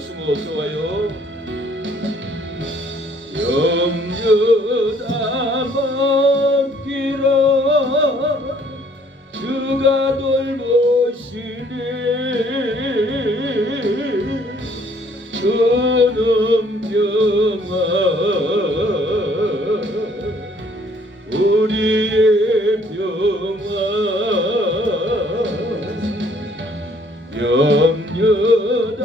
숨어 어서와요. 염려다 맡기라 주가 돌보시네 주는 평화 우리의 평화 염려다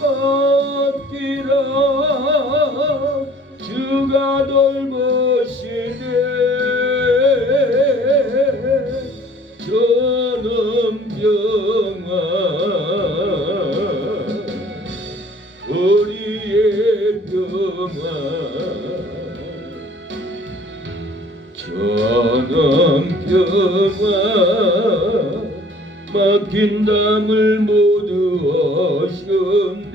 맡기라 주가 돌보시네 주는 평화 우리의 평화 저는 평화 맡긴 담을 모두 하셨네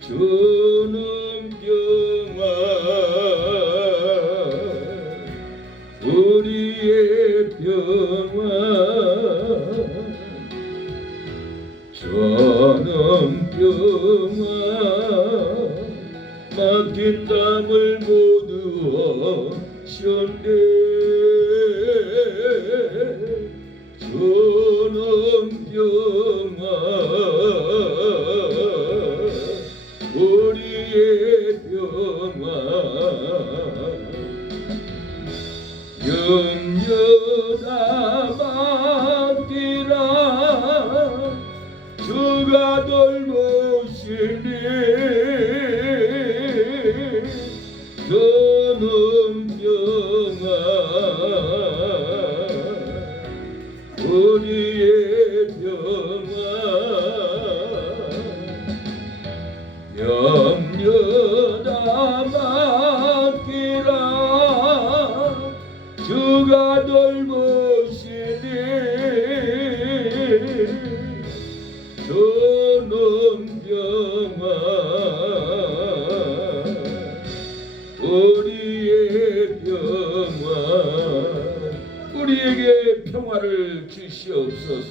주는 평화 우리의 평화 저는 평화 맡긴 담을 모두 하셨네 주는 평화 우리의 평화 염려다 맡기라 주가 돌보시네 주는 평화 우리의 평화 염려다 맡기라 주가 돌보시네 주는 평화 우리의 평화 우리에게 평화를 주시옵소서.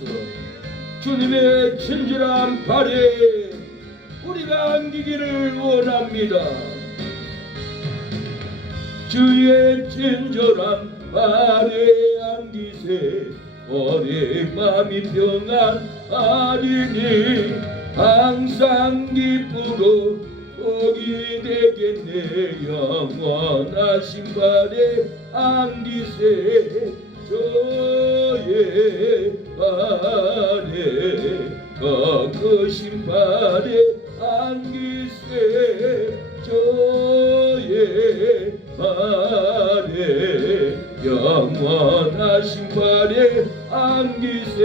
주님의 친절한 발에 우리가 안기기를 원합니다. 주의 친절한 발에 안기세 오래 마음이 평안하리니 항상 기쁘고 복이 되겠네 영원하신 발에 안기세 저의 발에 거크신 발에 안기세 저의 발에 영원하신 발에 안기세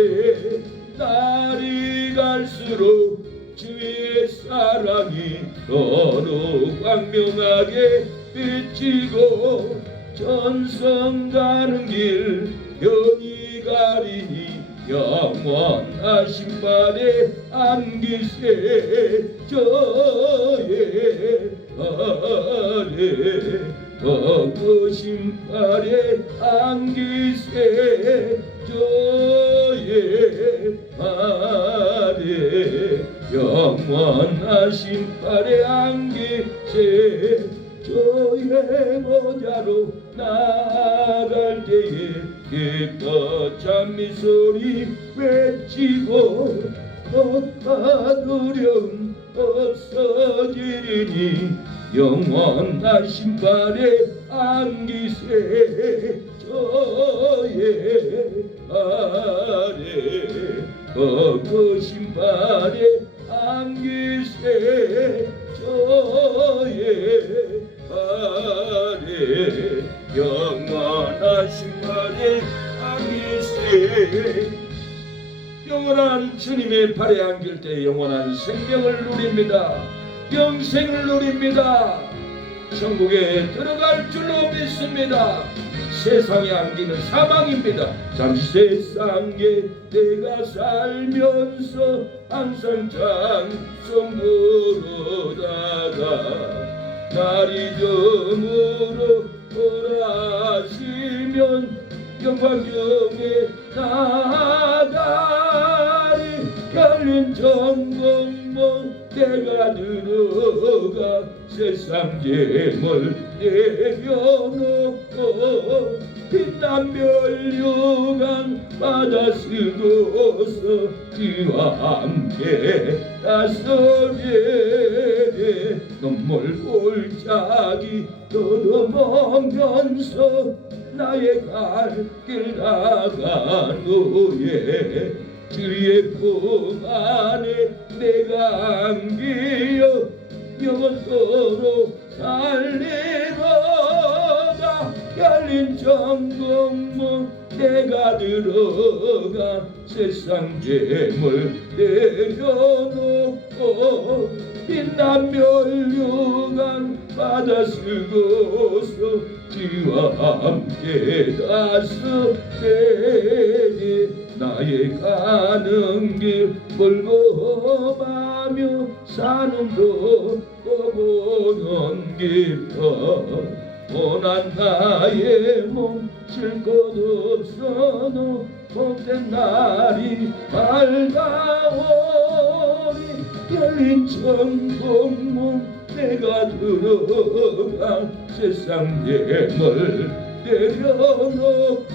날이 갈수록 주의 사랑이 더욱 광명하게 비치고 전성 가는 길 병이 가리니 영원하신 발에 안기세 저의 발에 거꾸신 발에 안기세 저의 발에 영원하신 발에 안기세 저의 모자로 나갈 때에 기뻐 찬미소리 외치고 걱과 두려움 없어지리니 영원하신 발에 안기세 저의 발에 거꾸신 발에 안기세 저의 발에 영원하신 발에 안기세 영원한 주님의 발에 안길 때 영원한 생명을 누립니다. 영생을 누립니다. 천국에 들어갈 줄로 믿습니다. 세상에 안기는 사망입니다. 잠시 세상에 내가 살면서 항상 찬송 부르다가 날이 저물어 돌아가시면 영광 중에 나가리 열린 정금문 내가 들어가 세상 재물 내려놓고 빛난 멸류관 받아 쓰고서 주와 함께 나서게 눈물 골짜기 더듬으면서 나의 갈 길 나간 후에 주의 품 안에 내가 안기어 영원토록 살리로다. 열린 정금문 내가 들어가 세상 재물 내려놓고 빛난 멸류관 받아 쓰고서 주와 함께 나서되니 나의 가는 길 멀고하며 사는 도 보고는 깊어 원한 나의 몸 쉴 곳 없어도 복된 날이 밝아오리. 열린 정금문 내가 들어가 세상 재물 내려놓고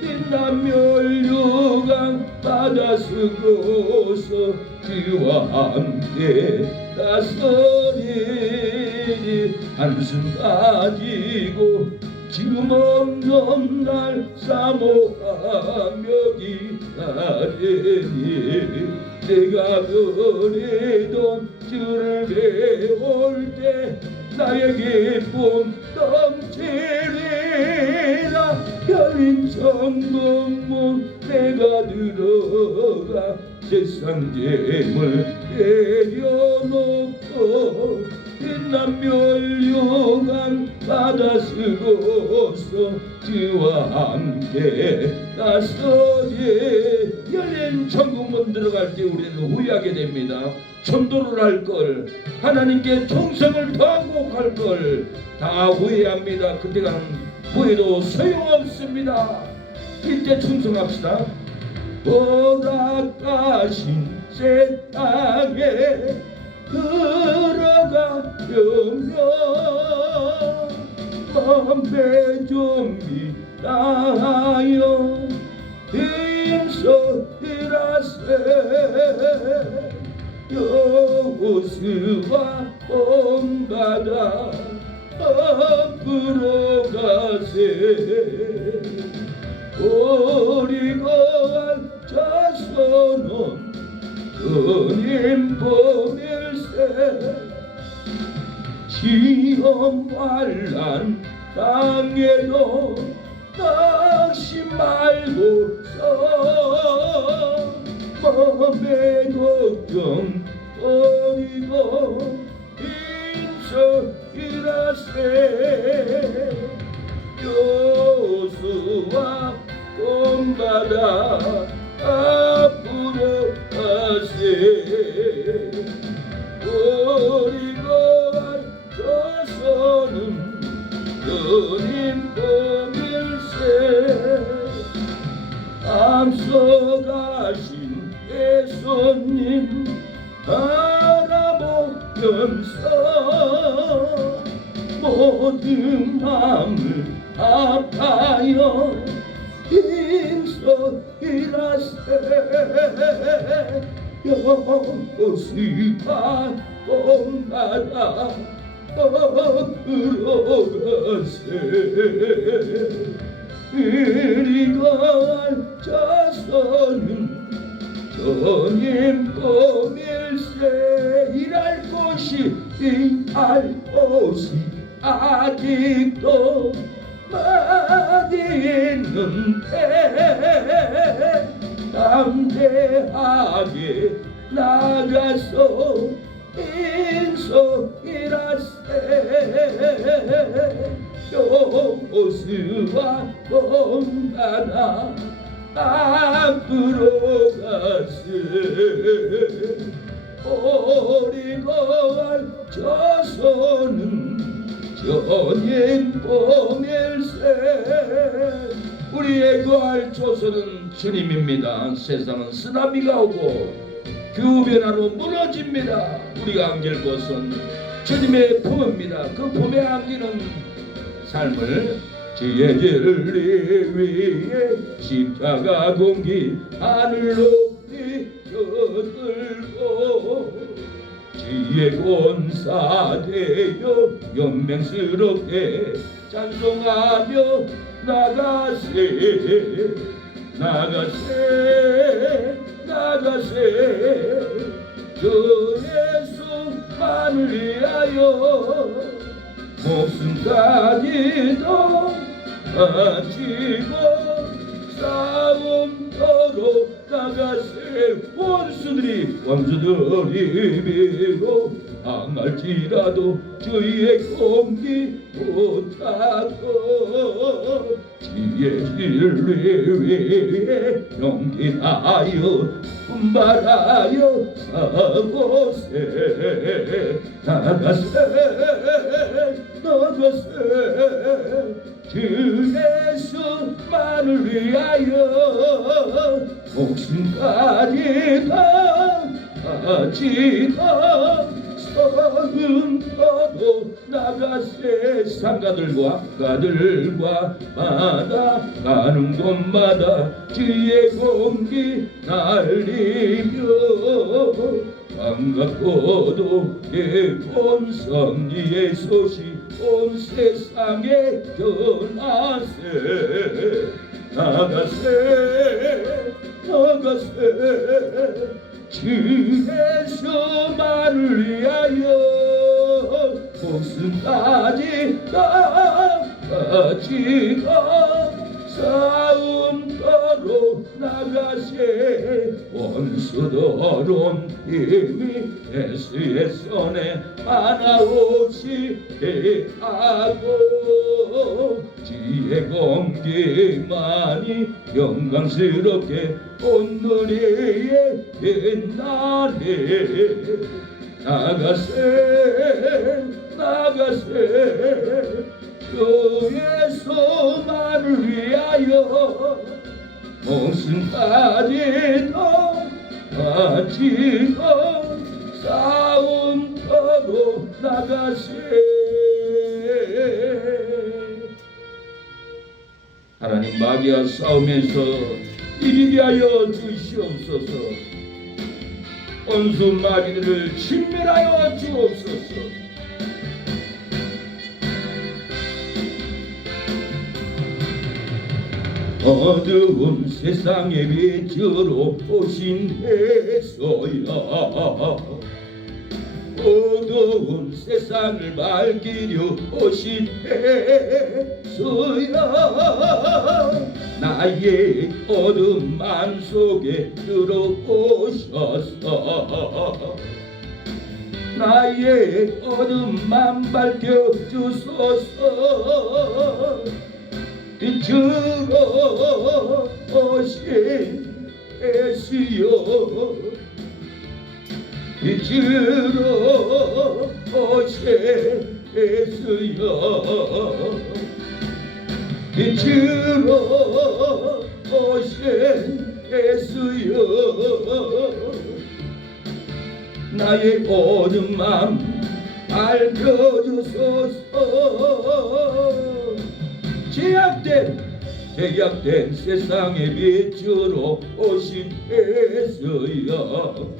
빛난 멸류관 받아 쓰고서 주와 함께 나서리니 한숨 가지고 지금 없는 날 사모하며 기다리니 내가 그리던 주를 배울 때 나의 기쁨 넘치리라. 열린 정금문 내가 들어가 세상 재물 내려놓고 빛난 멸류관 받아 쓰고서 주와 함께 나서리. 열린 정금문 들어갈 때 우리는 후회하게 됩니다. 전도를 할 걸, 하나님께忠성을 더하고 갈 걸 다 후회합니다. 그때가 후회도 소용없습니다. 이때 충성합시다. 허락하신 새 땅에 들어가려면 마음의 준비 다하여 힘써 일하세. 여호수아 본받아 앞으로 가세. 우리 거할 자손은 주님 보밀세. 시험 환난 땅에도 낙심 말고서 마음의 걱정 버리고 힘써 일하세. 여호수아 본받아 앞으로 가세. 우리 거할 자손은 주님 보밀세. 앞서가신 예수님 바라보면서 모든 마음을 아파요 힘써 일하세. 여호수아 본받아 앞으로 가세. 이리 거할 자손은 주님 보밀세. 일할 곳이 아직도 많이 있는데 담대하게 나가서 인소일하세. 여호수아 본받아 앞으로 가세. 우리 거할 자손은 주님 보밀세. 우리의 거할 조선은 주님입니다. 세상은 쓰나미가 오고 그 변화로 무너집니다. 우리가 안길 것은 주님의 품입니다. 그 품에 안기는 삶을 주의 진리 위에 십자가 공기 하늘 높이 펴들고 주의 권사되어 연맹스럽게 찬송하며 나가세 나가세 나가세 주 예수만을 위하여 목숨까지도 바치고 싸움터로 나가세 원수들이 비고 당할지라도 주의 공기 못하고 주의 진리 위에 용기하여 분발하여 서고세 나가세 나가세 주 예수만을 위하여 목숨까지 다 바치고 서금터로 나가세 상가들과 가들과 마다 가는 곳마다 주의 공기 날리며 반갑고도 예쁜 섭리의 소식 온 세상에 전하세 나가세 나가세 주 예수만을 위하여 목숨까지 다 바치고 싸움터로 나가세 원수들은 이미 예수의 손에 하나없이 하고 주의 공기만이 영광스럽게 온누리의 빛나네 나가세 나가세 주 예수만을 위하여 목숨까지 더 바치고 싸움터로 나가세 하나님 마귀와 싸우면서 이기게 하여 주시옵소서. 원수 마귀들을 진멸하여 주옵소서. 어두운 세상의 빛으로 오신 예수야 어두운 세상을 밝히려 오신 예수야 나의 어두운 맘 속에 들어오셔서 나의 어두운 맘 밝혀주소서 빛으로 오신 예수여 빛으로 오신 예수여 빛으로 오신 예수여 나의 어두운 맘 밝혀주소서 제약된 세상의 빛으로 오신 예수여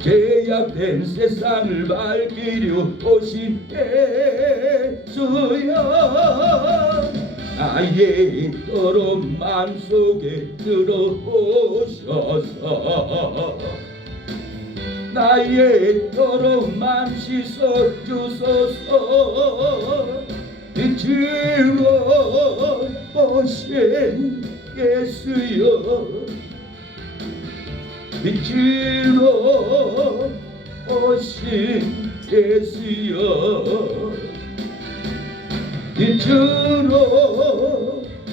제약된 세상을 밝히려 오신 예수여 나의 더러운 마음속에 들어오셔서 나의 더러운 마음 씻어주소서 빛으로 오신 예수여 빛으로 오신 예수여 빛으로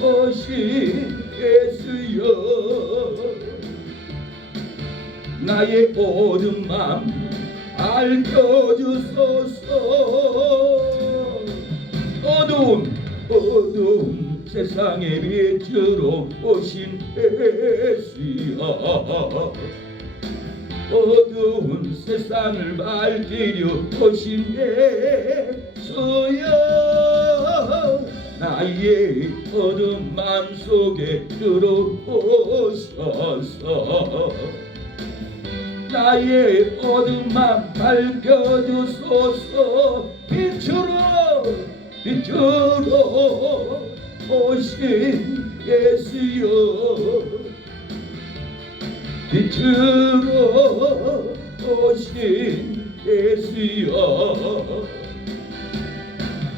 오신 예수여 나의 어두운 맘 알려주소서 어두운 세상의 빛으로 오신 예수여 어두운 세상을 밝히려 오신 예수여, 나의 어두운 마음속에 들어오셔서 나의 어두운 마음 밝혀주소서. 빛으로 오신 예수여, 빛으로 오신 예수여,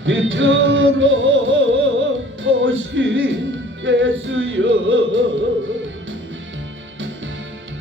빛으로 오신 예수여,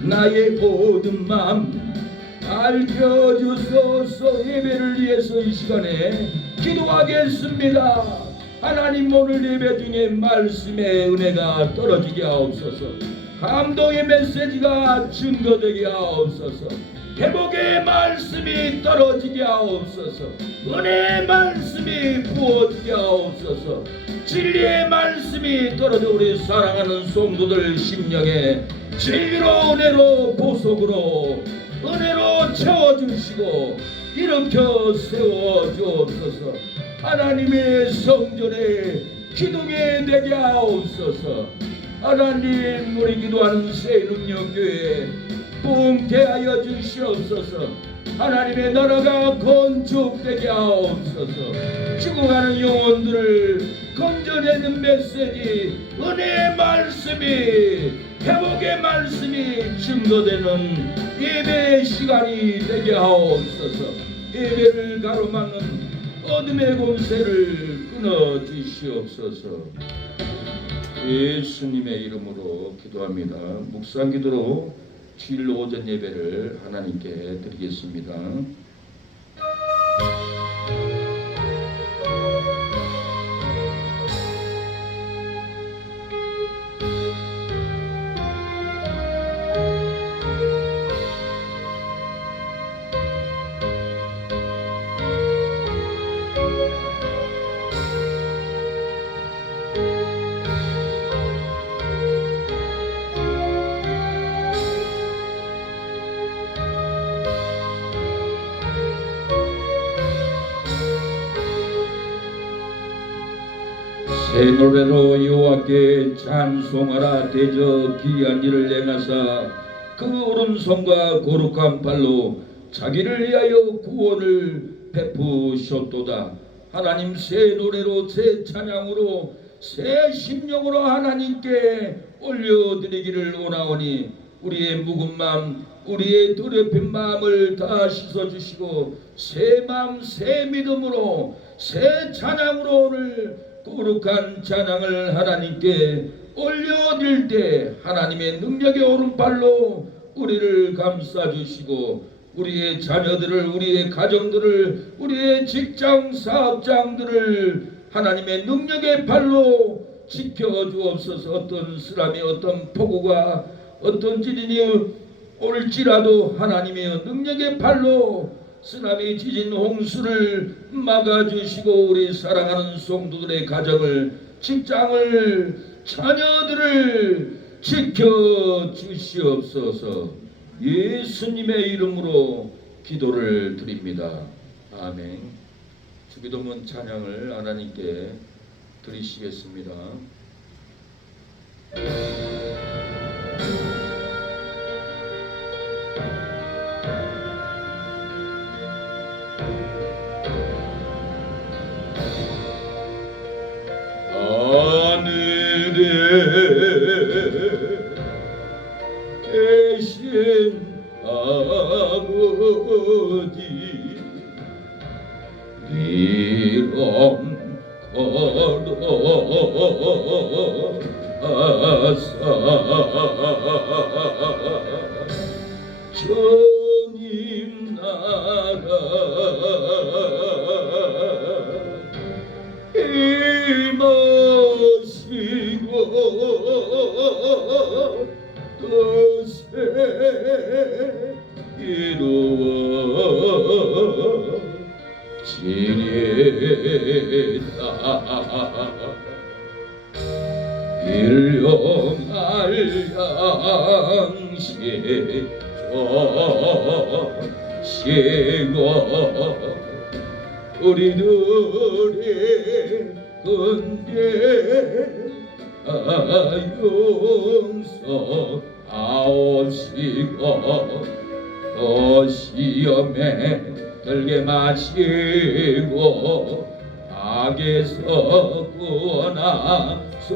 나의 모든 마음 밝혀주소서. 예배를 위해서 이 시간에 기도하겠습니다. 하나님, 오늘 예배 중에 말씀의 은혜가 떨어지게 하옵소서. 감동의 메시지가 증거되게 하옵소서. 회복의 말씀이 떨어지게 하옵소서. 은혜의 말씀이 부어지게 하옵소서. 진리의 말씀이 떨어져 우리 사랑하는 성도들 심령에 진리로 은혜로 보석으로 은혜로 채워주시고 일으켜 세워주옵소서. 하나님의 성전에 기둥이 되게 하옵소서. 하나님, 우리 기도하는 새능력교회 붕대하여 주시옵소서. 하나님의 나라가 건축되게 하옵소서. 죽어가는 영혼들을 건져내는 메시지, 은혜의 말씀이, 회복의 말씀이 증거되는 예배의 시간이 되게 하옵소서. 예배를 가로막는 어둠의 권세를 끊어 주시옵소서. 예수님의 이름으로 기도합니다. 묵상 기도로 주일 오전 예배를 하나님께 드리겠습니다. 새 노래로 여호와께 찬송하라. 대저 귀한 일을 행하사 그 오른손과 거룩한 발로 자기를 위하여 구원을 베푸셨도다. 하나님, 새 노래로 새 찬양으로 새 심령으로 하나님께 올려드리기를 원하오니 우리의 묵은 마음, 우리의 더럽힌 마음을 다 씻어주시고 새 마음 새 믿음으로 새 찬양으로 오늘 거룩한 찬양을 하나님께 올려드릴 때 하나님의 능력의 오른발로 우리를 감싸주시고 우리의 자녀들을, 우리의 가정들을, 우리의 직장 사업장들을 하나님의 능력의 발로 지켜주옵소서. 어떤 쓰라미, 어떤 폭우가, 어떤 지진이 올지라도 하나님의 능력의 발로 쓰나미, 지진, 홍수를 막아주시고 우리 사랑하는 성도들의 가정을, 직장을, 자녀들을 지켜주시옵소서. 예수님의 이름으로 기도를 드립니다. 아멘. 주기도문 찬양을 하나님께 드리시겠습니다. 하늘에 계신 아버지, 이름 걸어가사 주님 나라 임하시고 뜻에 이루어 지리다. 일용할 양식 시고 우리들의 근대 용서하옵시고 또 시험에 들게 마시고 악에서 구원하소서.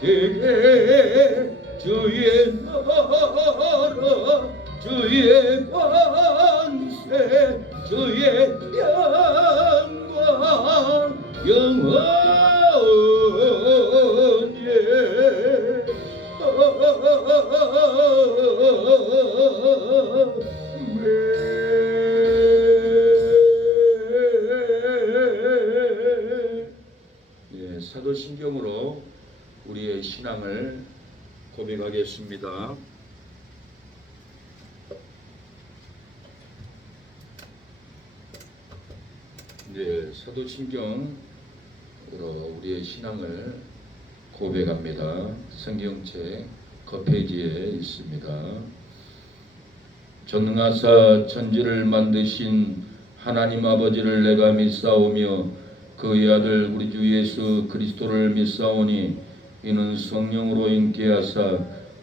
내게 주의 나라 주의 권세 주의 영광 영원히 예, 사도신경으로 우리의 신앙을 고백하겠습니다. 네, 사도신경으로 우리의 신앙을 고백합니다. 성경책 겉페이지에 있습니다. 전능하사 천지를 만드신 하나님 아버지를 내가 믿사오며 그의 아들 우리 주 예수 그리스도를 믿사오니 이는 성령으로 잉태하사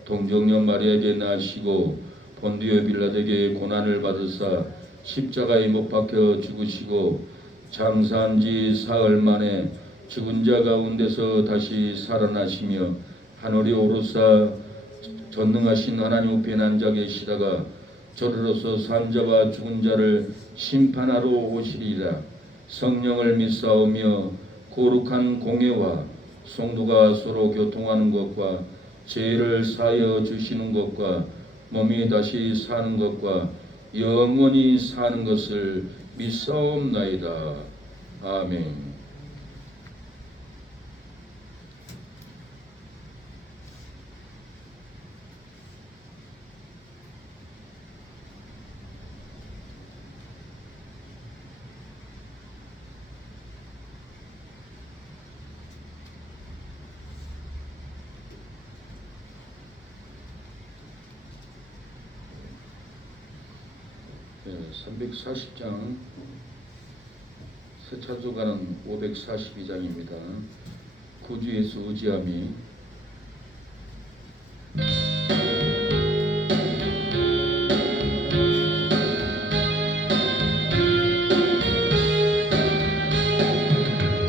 동정녀 마리아에게 나시고 본디오 빌라에게 고난을 받으사 십자가에 못 박혀 죽으시고 장사한 지 사흘 만에 죽은 자 가운데서 다시 살아나시며 하늘에 오르사 전능하신 하나님 우편에 앉아 계시다가 저리로서 산 자와 죽은 자를 심판하러 오시리라. 성령을 믿사오며 거룩한 공예와 성도가 서로 교통하는 것과 죄를 사하여 주시는 것과 몸이 다시 사는 것과 영원히 사는 것을 믿사옵나이다. 아멘. 네, 340장 새차조가는 542장입니다. 구주 예수 의지함이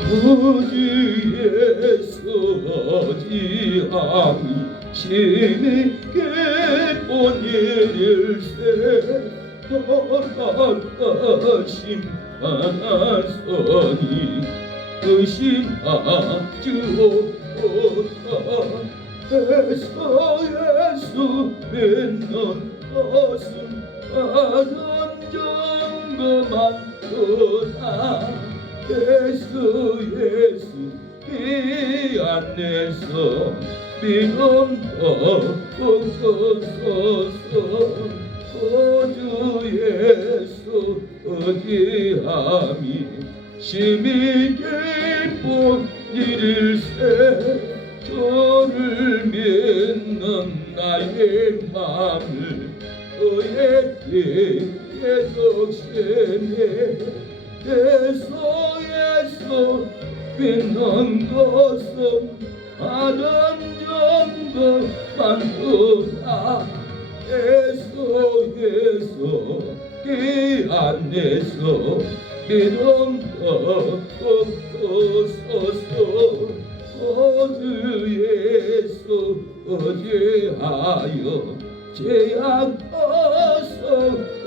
구주 예수 의지함이 신에게 본일일세 심판하소니 의심하지오다. 에서 예수 믿는 것은 다른 점거만 보다. 예수 이 안에서 믿음도 없어서서 주 예수 의지함이 심히 기쁜 일일세. 주를 믿는 나의 맘을 그에게 적시네. 예수 믿는 것은 다른 점것만 보다. 예수 이 안에서 믿음도 없어서 주 예수 의지하여 죄악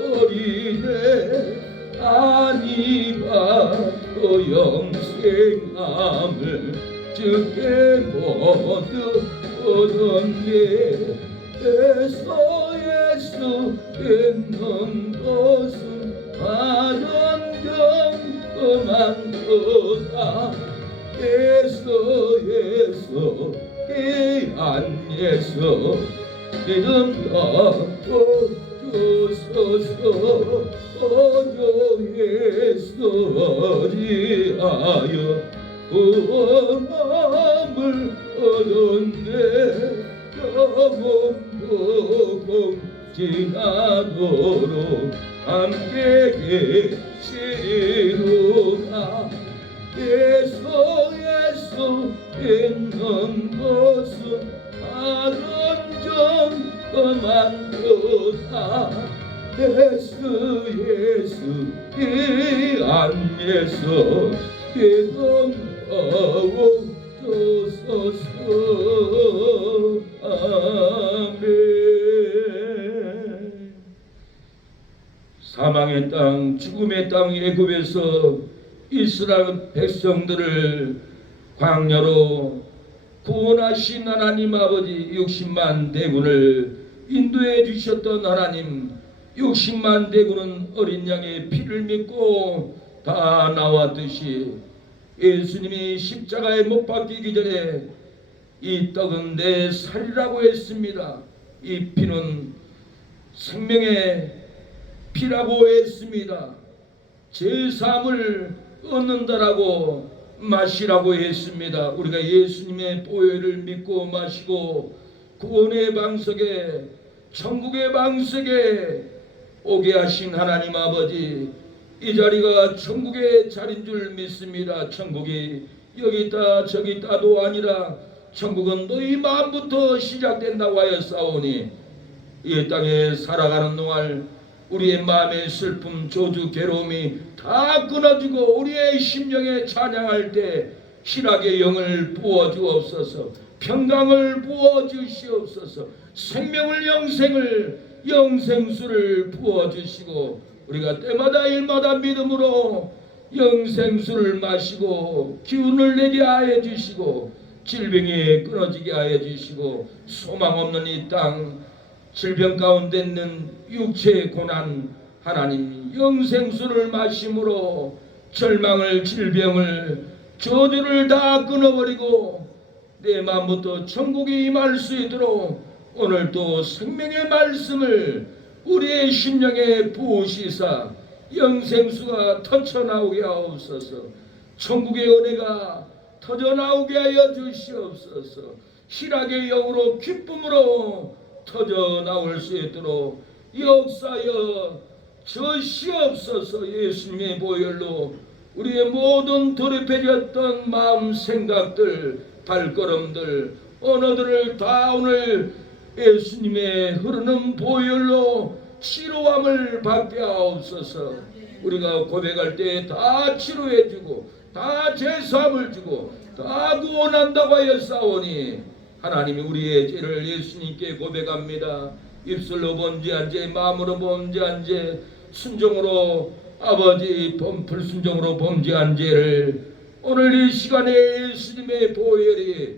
벗어버리네. 아니가 또 영생함을 주께 모두 얻었네. 예수 믿는 것은 다른 점거만 보다. 예수 이 안에서 믿음도 주소서. 주 예수 의지하여 구원함을 얻었네. 영원토록 지나도록 함께 계시리로다. 예수 있는 것은 아름정 그만두다. 예수 이 안에서 기름 더욱 주소서. 아멘. 사망의 땅, 죽음의 땅 애굽에서 이스라엘 백성들을 광야로 구원하신 하나님 아버지, 60만 대군을 인도해 주셨던 하나님, 60만 대군은 어린 양의 피를 믿고 다 나왔듯이 예수님이 십자가에 못 박히기 전에 이 떡은 내 살이라고 했습니다. 이 피는 생명의 피라고 했습니다. 제3을 얻는다라고 마시라고 했습니다. 우리가 예수님의 보혈을 믿고 마시고 구원의 방석에, 천국의 방석에 오게 하신 하나님 아버지, 이 자리가 천국의 자리인 줄 믿습니다. 천국이 여기 있다 저기 있다도 아니라 천국은 너희 마음부터 시작된다고 하였사오니, 이 땅에 살아가는 동안 우리의 마음의 슬픔, 저주, 괴로움이 다 끊어지고 우리의 심령에 찬양할 때 희락의 영을 부어주옵소서. 평강을 부어주시옵소서. 생명을, 영생수를 부어주시고 우리가 때마다 일마다 믿음으로 영생수를 마시고 기운을 내게 하여 주시고 질병이 끊어지게 하여 주시고 소망 없는 이 땅, 질병 가운데 있는 육체의 고난, 하나님 영생수를 마심으로 절망을, 질병을, 저주를 다 끊어버리고 내 마음부터 천국이 임할 수 있도록 오늘도 생명의 말씀을 우리의 심령에 부으시사 영생수가 터쳐나오게 하옵소서. 천국의 은혜가 터져나오게 하여 주시옵소서. 희락의 영으로 기쁨으로 터져나올 수 있도록 역사여 주시옵소서. 예수님의 보혈로 우리의 모든 더럽혀졌던 마음, 생각들, 발걸음들, 언어들을 다 오늘 예수님의 흐르는 보혈로 치료함을 받게 하옵소서. 우리가 고백할 때 다 치료해주고 다 제사함을 주고 다 구원한다고 하였사오니 하나님이 우리의 죄를 예수님께 고백합니다. 입술로 범죄한 죄, 마음으로 범죄한 죄, 순종으로 아버지 불순종으로 범죄한 죄를 오늘 이 시간에 예수님의 보혈이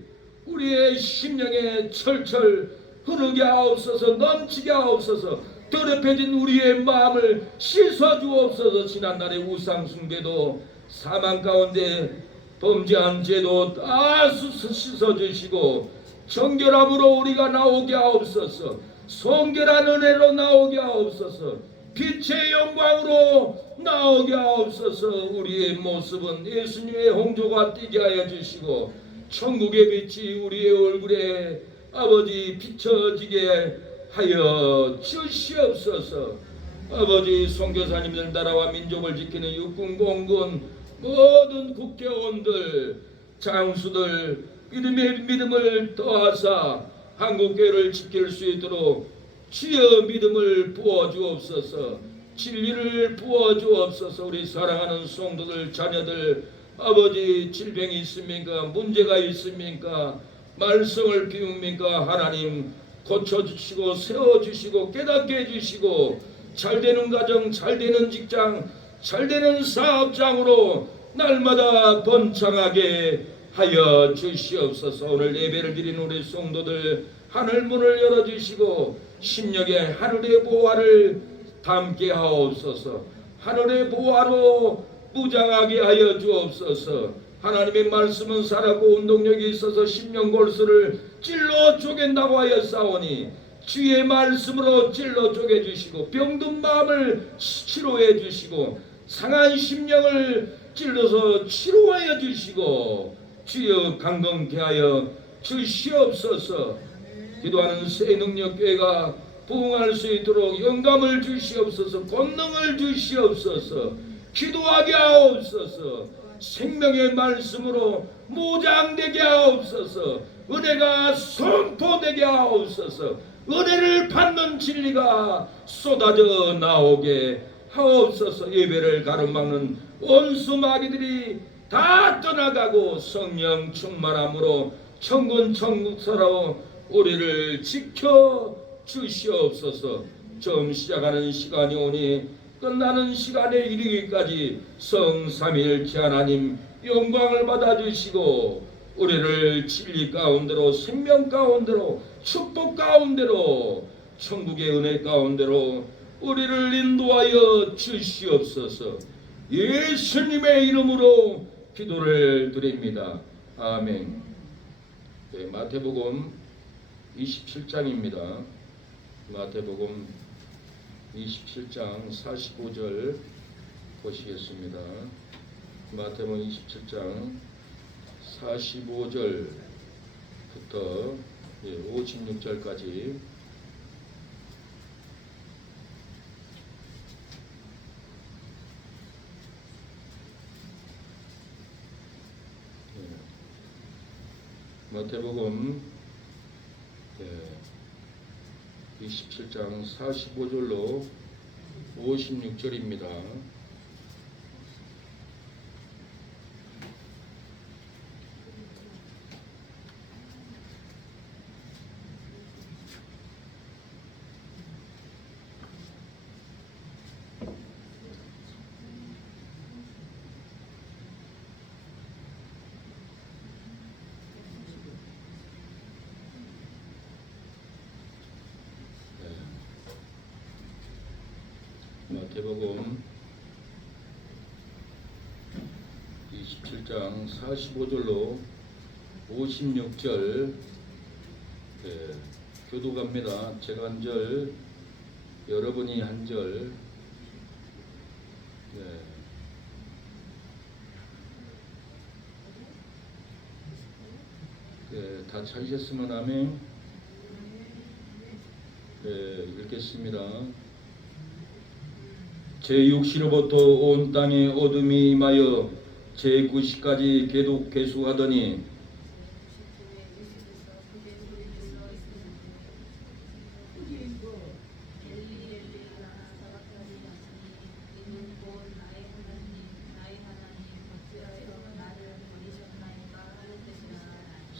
우리의 심령에 철철 흐르게 하옵소서. 넘치게 하옵소서. 더럽혀진 우리의 마음을 씻어주옵소서. 지난날의 우상숭배도 사망 가운데 범죄한 죄도 다 씻어주시고 정결함으로 우리가 나오게 하옵소서. 성결한 은혜로 나오게 하옵소서. 빛의 영광으로 나오게 하옵소서. 우리의 모습은 예수님의 홍조가 띄게 하여 주시고 천국의 빛이 우리의 얼굴에 아버지 비춰지게 하여 주시옵소서. 아버지 선교사님들, 나라와 민족을 지키는 육군, 공군, 모든 국회의원들, 장수들 믿음의 믿음을 더하사 한국교회를 지킬 수 있도록 주여 믿음을 부어주옵소서. 진리를 부어주옵소서. 우리 사랑하는 성도들, 자녀들, 아버지 질병이 있습니까? 문제가 있습니까? 말썽을 피웁니까? 하나님 고쳐주시고 세워주시고 깨닫게 해주시고 잘되는 가정, 잘되는 직장, 잘되는 사업장으로 날마다 번창하게 하여 주시옵소서. 오늘 예배를 드리는 우리 성도들 하늘 문을 열어주시고 심령에 하늘의 보화를 담게 하옵소서. 하늘의 보화로 무장하게 하여 주옵소서. 하나님의 말씀은 살았고 운동력이 있어서 심령 골수를 찔러 쪼갠다고 하였사오니 주의 말씀으로 찔러 쪼개주시고 병든 마음을 치료해 주시고 상한 심령을 찔러서 치료하여 주시고 주여 강건케 하여 주시옵소서. 기도하는 새 능력교회가 부흥할 수 있도록 영감을 주시옵소서. 권능을 주시옵소서. 기도하게 하옵소서. 생명의 말씀으로 무장되게 하옵소서. 은혜가 선포되게 하옵소서. 은혜를 받는 진리가 쏟아져 나오게 하옵소서. 예배를 가로막는 온수 마귀들이 다 떠나가고 성령 충만함으로 천군 천국사로 우리를 지켜 주시옵소서. 처음 시작하는 시간이 오니 끝나는 시간에 이르기까지 성삼일체 하나님 영광을 받아주시고 우리를 진리 가운데로 생명 가운데로 축복 가운데로 천국의 은혜 가운데로 우리를 인도하여 주시옵소서. 예수님의 이름으로 기도를 드립니다. 아멘. 네, 마태복음 27장입니다. 마태복음 27장 45절 보시겠습니다. 마태복음 27장 45절부터 56절까지 마태복음 27장 45절로 56절입니다. 마태복음 27장 45절로 56절 교독합니다. 제가 한 절, 여러분이 한 절. 다 찾으셨으면 아멘. 읽겠습니다. 제6시로부터 온 땅에 어둠이 임하여 제9시까지 계속하더니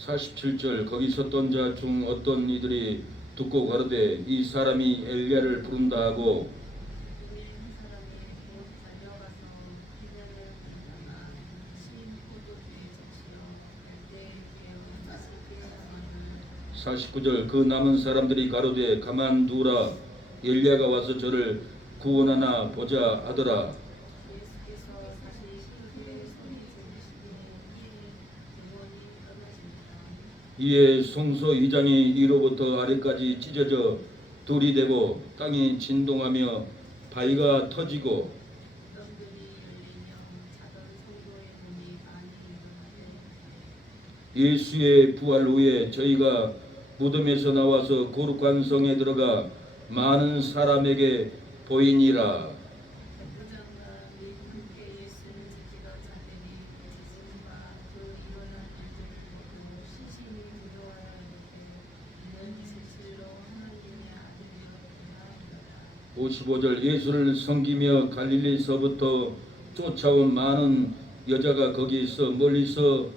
(47절) 거기 섰던 자 중 어떤 이들이 듣고 가로되 이 사람이 엘리야를 부른다 하고 49절 그 남은 사람들이 가로되 가만두라 엘리야가 와서 저를 구원하나 보자 하더라. 이에 성소 2장이 위로부터 아래까지 찢어져 돌이 되고 땅이 진동하며 바위가 터지고 예수의 부활 후에 저희가 무덤에서 나와서 거룩한 성에 들어가 많은 사람에게 보이니라. (55절) 예수를 섬기며 갈릴리서부터 쫓아온 많은 여자가 거기서 멀리서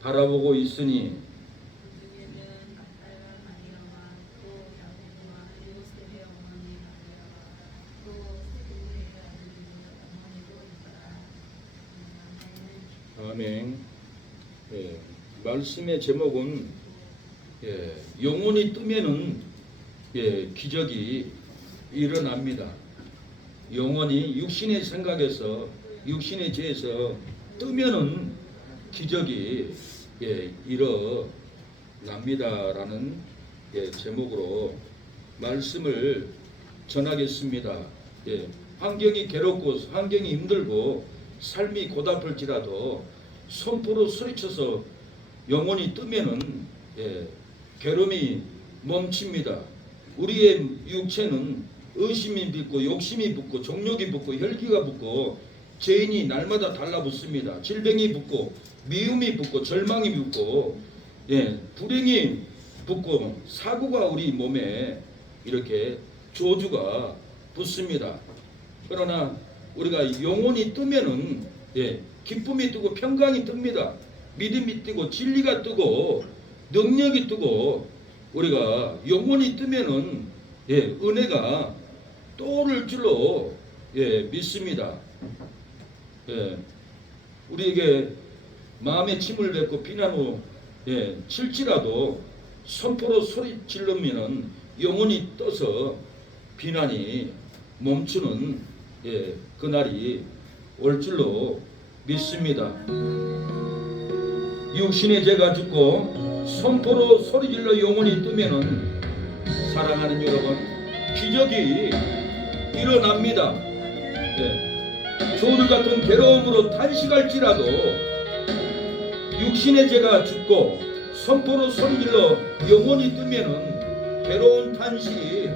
바라보고 있으니 아멘. 말씀의 제목은 영혼이 뜨면은 기적이 일어납니다. 영혼이 육신의 생각에서 육신의 죄에서 뜨면은 기적이 일어납니다라는 제목으로 말씀을 전하겠습니다. 환경이 괴롭고 환경이 힘들고 삶이 고달플지라도 선포로 소리쳐서 영혼이 뜨면은 괴로움이 멈춥니다. 우리의 육체는 의심이 붙고 욕심이 붙고 정욕이 붙고 혈기가 붙고 죄인이 날마다 달라붙습니다. 질병이 붙고 미움이 붙고 절망이 붙고 불행이 붙고 사고가 우리 몸에 이렇게 저주가 붙습니다. 그러나 우리가 영혼이 뜨면은 기쁨이 뜨고 평강이 뜹니다. 믿음이 뜨고 진리가 뜨고 능력이 뜨고 우리가 영혼이 뜨면은 은혜가 떠오를 줄로 믿습니다. 우리에게 마음에 침을 뱉고 비난 후 칠지라도 선포로 소리 지르면은 영혼이 떠서 비난이 멈추는 그날이 올 줄로 믿습니다. 육신의 죄가 죽고 선포로 소리질러 영혼이 뜨면은 사랑하는 여러분 기적이 일어납니다. 조류 같은 괴로움으로 탄식할지라도 육신의 죄가 죽고 선포로 소리질러 영혼이 뜨면은 괴로운 탄식이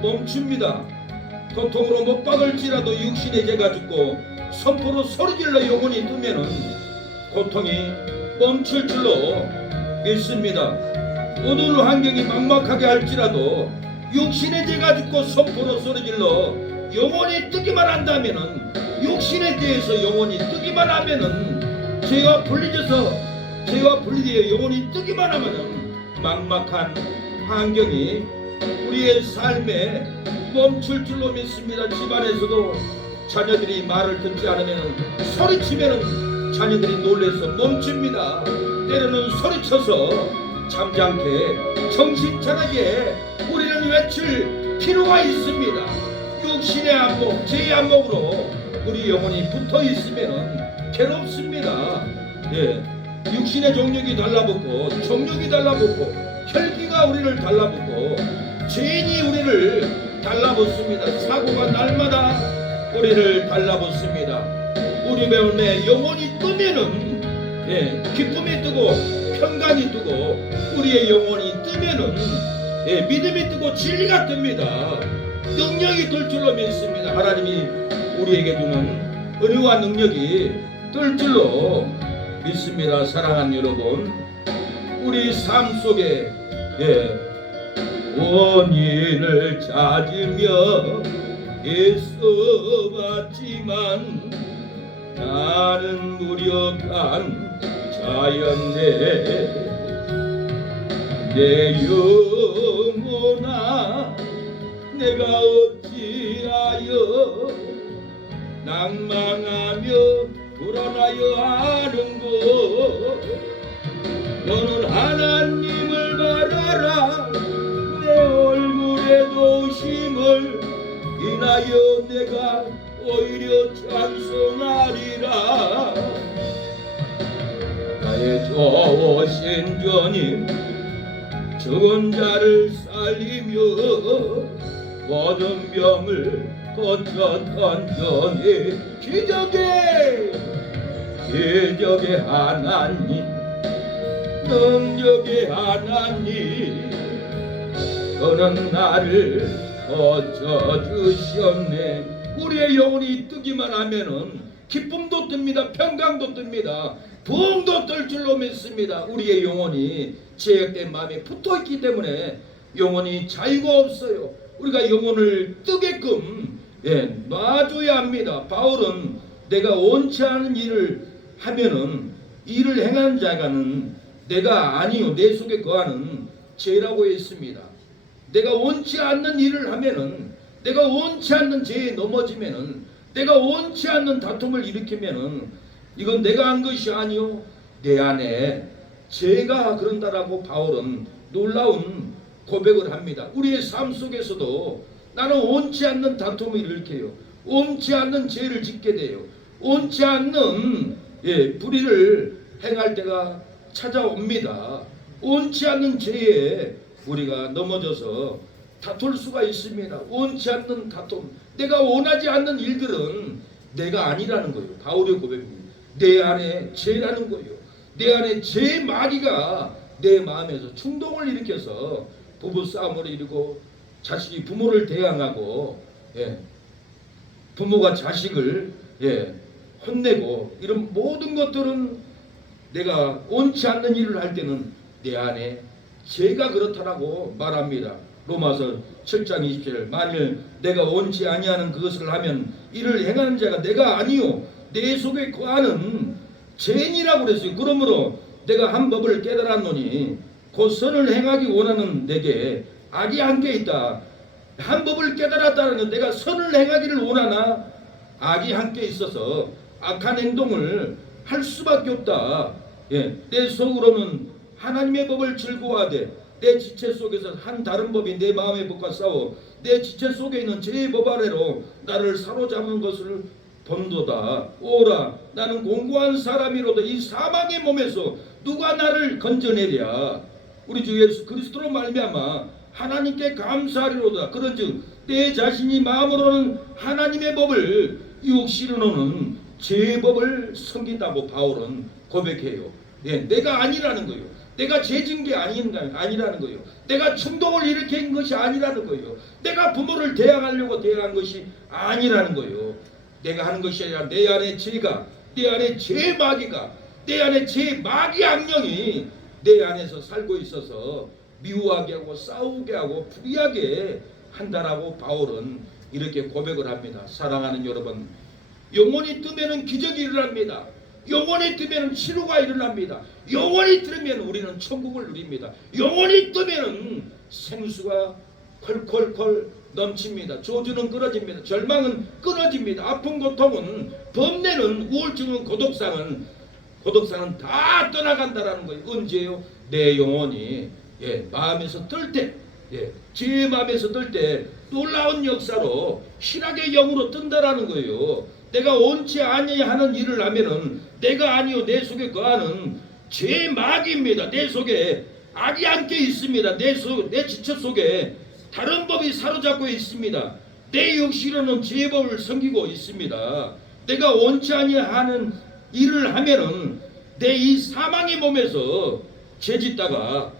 멈춥니다. 고통으로 못 박을지라도 육신의 죄가 죽고 선포로 소리질러 영혼이 뜨면은 고통이 멈출 줄로 믿습니다. 어두운 환경이 막막하게 할지라도 육신의 죄가 죽고 선포로 소리질러 영혼이 뜨기만 한다면은 육신에 대해서 영혼이 뜨기만 하면은 죄와 분리되어 영혼이 뜨기만 하면은 막막한 환경이 우리의 삶에 멈출 줄로 믿습니다. 집안에서도 자녀들이 말을 듣지 않으면 소리치면 자녀들이 놀라서 멈춥니다. 때로는 소리쳐서 잠잠케 정신 차리게 우리는 외칠 필요가 있습니다. 육신의 안목, 죄의 안목으로 우리 영혼이 붙어 있으면 괴롭습니다. 육신의 정욕이 달라붙고 정욕이 달라붙고 혈기가 우리를 달라붙고 죄인이 우리를 달라붙습니다. 사고가 날마다 우리를 달라붙습니다. 우리 배움에 영혼이 뜨면은 기쁨이 뜨고 평강이 뜨고 우리의 영혼이 뜨면은 믿음이 뜨고 진리가 뜹니다. 능력이 뜰 줄로 믿습니다. 하나님이 우리에게 주는 은혜와 능력이 뜰 줄로 믿습니다. 사랑하는 여러분, 우리 삶 속에 원인을 찾으며 애써봤지만 나는 무력한 자였네. 내 영혼아 내가 어찌하여 낭망하며 불안하여 하는고. 너는 하나님을 바라라. 내 얼굴에도 힘을 인하여 내가 오히려 찬송하리라. 나의 좋으신 주님 죽은 자를 살리며 모든 병을 고쳤던 주님 기적의 하나님 능력의 하나님 너는 나를 고쳐주셨네. 우리의 영혼이 뜨기만 하면은 기쁨도 뜹니다. 평강도 뜹니다. 부흥도 뜰 줄로 믿습니다. 우리의 영혼이 죄악된 마음에 붙어있기 때문에 영혼이 자유가 없어요. 우리가 영혼을 뜨게끔 놔줘야 합니다. 바울은 내가 원치 않은 일을 하면은 이를 행한 자가는 내가 아니요 내 속에 거하는 죄라고 했습니다. 내가 원치 않는 일을 하면은 내가 원치 않는 죄에 넘어지면은 내가 원치 않는 다툼을 일으키면은 이건 내가 한 것이 아니요 내 안에 죄가 그런다라고 바울은 놀라운 고백을 합니다. 우리의 삶 속에서도 나는 원치 않는 다툼을 일으켜요. 원치 않는 죄를 짓게 돼요. 원치 않는 불의를 행할 때가 찾아옵니다. 원치 않는 죄에 우리가 넘어져서 다툴 수가 있습니다. 원치 않는 다툼, 내가 원하지 않는 일들은 내가 아니라는 거예요. 바울의 고백입니다. 내 안에 죄라는 거예요. 내 안에 죄 마귀가 내 마음에서 충동을 일으켜서 부부 싸움을 이루고 자식이 부모를 대항하고 부모가 자식을 혼내고 이런 모든 것들은 내가 원치 않는 일을 할 때는 내 안에 죄가 그렇다라고 말합니다. 로마서 7장 20절 만일 내가 원치 아니하는 그것을 하면 이를 행하는 자가 내가 아니요 내 속에 거하는 죄인이라고 그랬어요. 그러므로 내가 한 법을 깨달았노니 곧 선을 행하기 원하는 내게 악이 함께 있다. 한 법을 깨달았다는 건 내가 선을 행하기를 원하나 악이 함께 있어서 악한 행동을 할 수밖에 없다. 내 속으로는 하나님의 법을 즐거워하되 내 지체 속에서 한 다른 법이 내 마음의 법과 싸워 내 지체 속에 있는 죄의 법 아래로 나를 사로잡는 것을 본도다. 오라 나는 공고한 사람이로다. 이 사망의 몸에서 누가 나를 건져내랴. 우리 주 예수 그리스도로 말미암아 하나님께 감사하리로다. 그런즉 내 자신이 마음으로는 하나님의 법을 육신으로는 죄의 법을 섬긴다고 바울은 고백해요. 내가 아니라는 거예요. 내가 죄진 게 아니라는 거예요. 내가 충동을 일으킨 것이 아니라는 거예요. 내가 부모를 대항하려고 대항한 것이 아니라는 거예요. 내가 하는 것이 아니라 내 안에 죄가, 내 안에 죄 마귀가, 내 안에 죄 마귀 악령이 내 안에서 살고 있어서 미워하게 하고 싸우게 하고 불의하게 한다라고 바울은 이렇게 고백을 합니다. 사랑하는 여러분, 영혼이 뜨면은 기적이 일어납니다. 영혼이 뜨면 치료가 일어납니다. 영혼이 뜨면 우리는 천국을 누립니다. 영혼이 뜨면 생수가 콜콜콜 넘칩니다. 조주는 끊어집니다. 절망은 끊어집니다. 아픈 고통은, 범내는, 우울증은, 고독상은 다 떠나간다라는 거예요. 언제요? 내 영혼이 마음에서 뜰 때, 제 마음에서 뜰 때 놀라운 역사로 신학의 영으로 뜬다라는 거예요. 내가 원치 아니하는 일을 하면은 내가 아니요 내 속에 거하는 죄 마귀입니다. 내 속에 악이 함께 있습니다. 내 지체 속에 다른 법이 사로잡고 있습니다. 내 육신으로는 죄의 법을 섬기고 있습니다. 내가 원치 아니하는 일을 하면은 내 이 사망의 몸에서 죄짓다가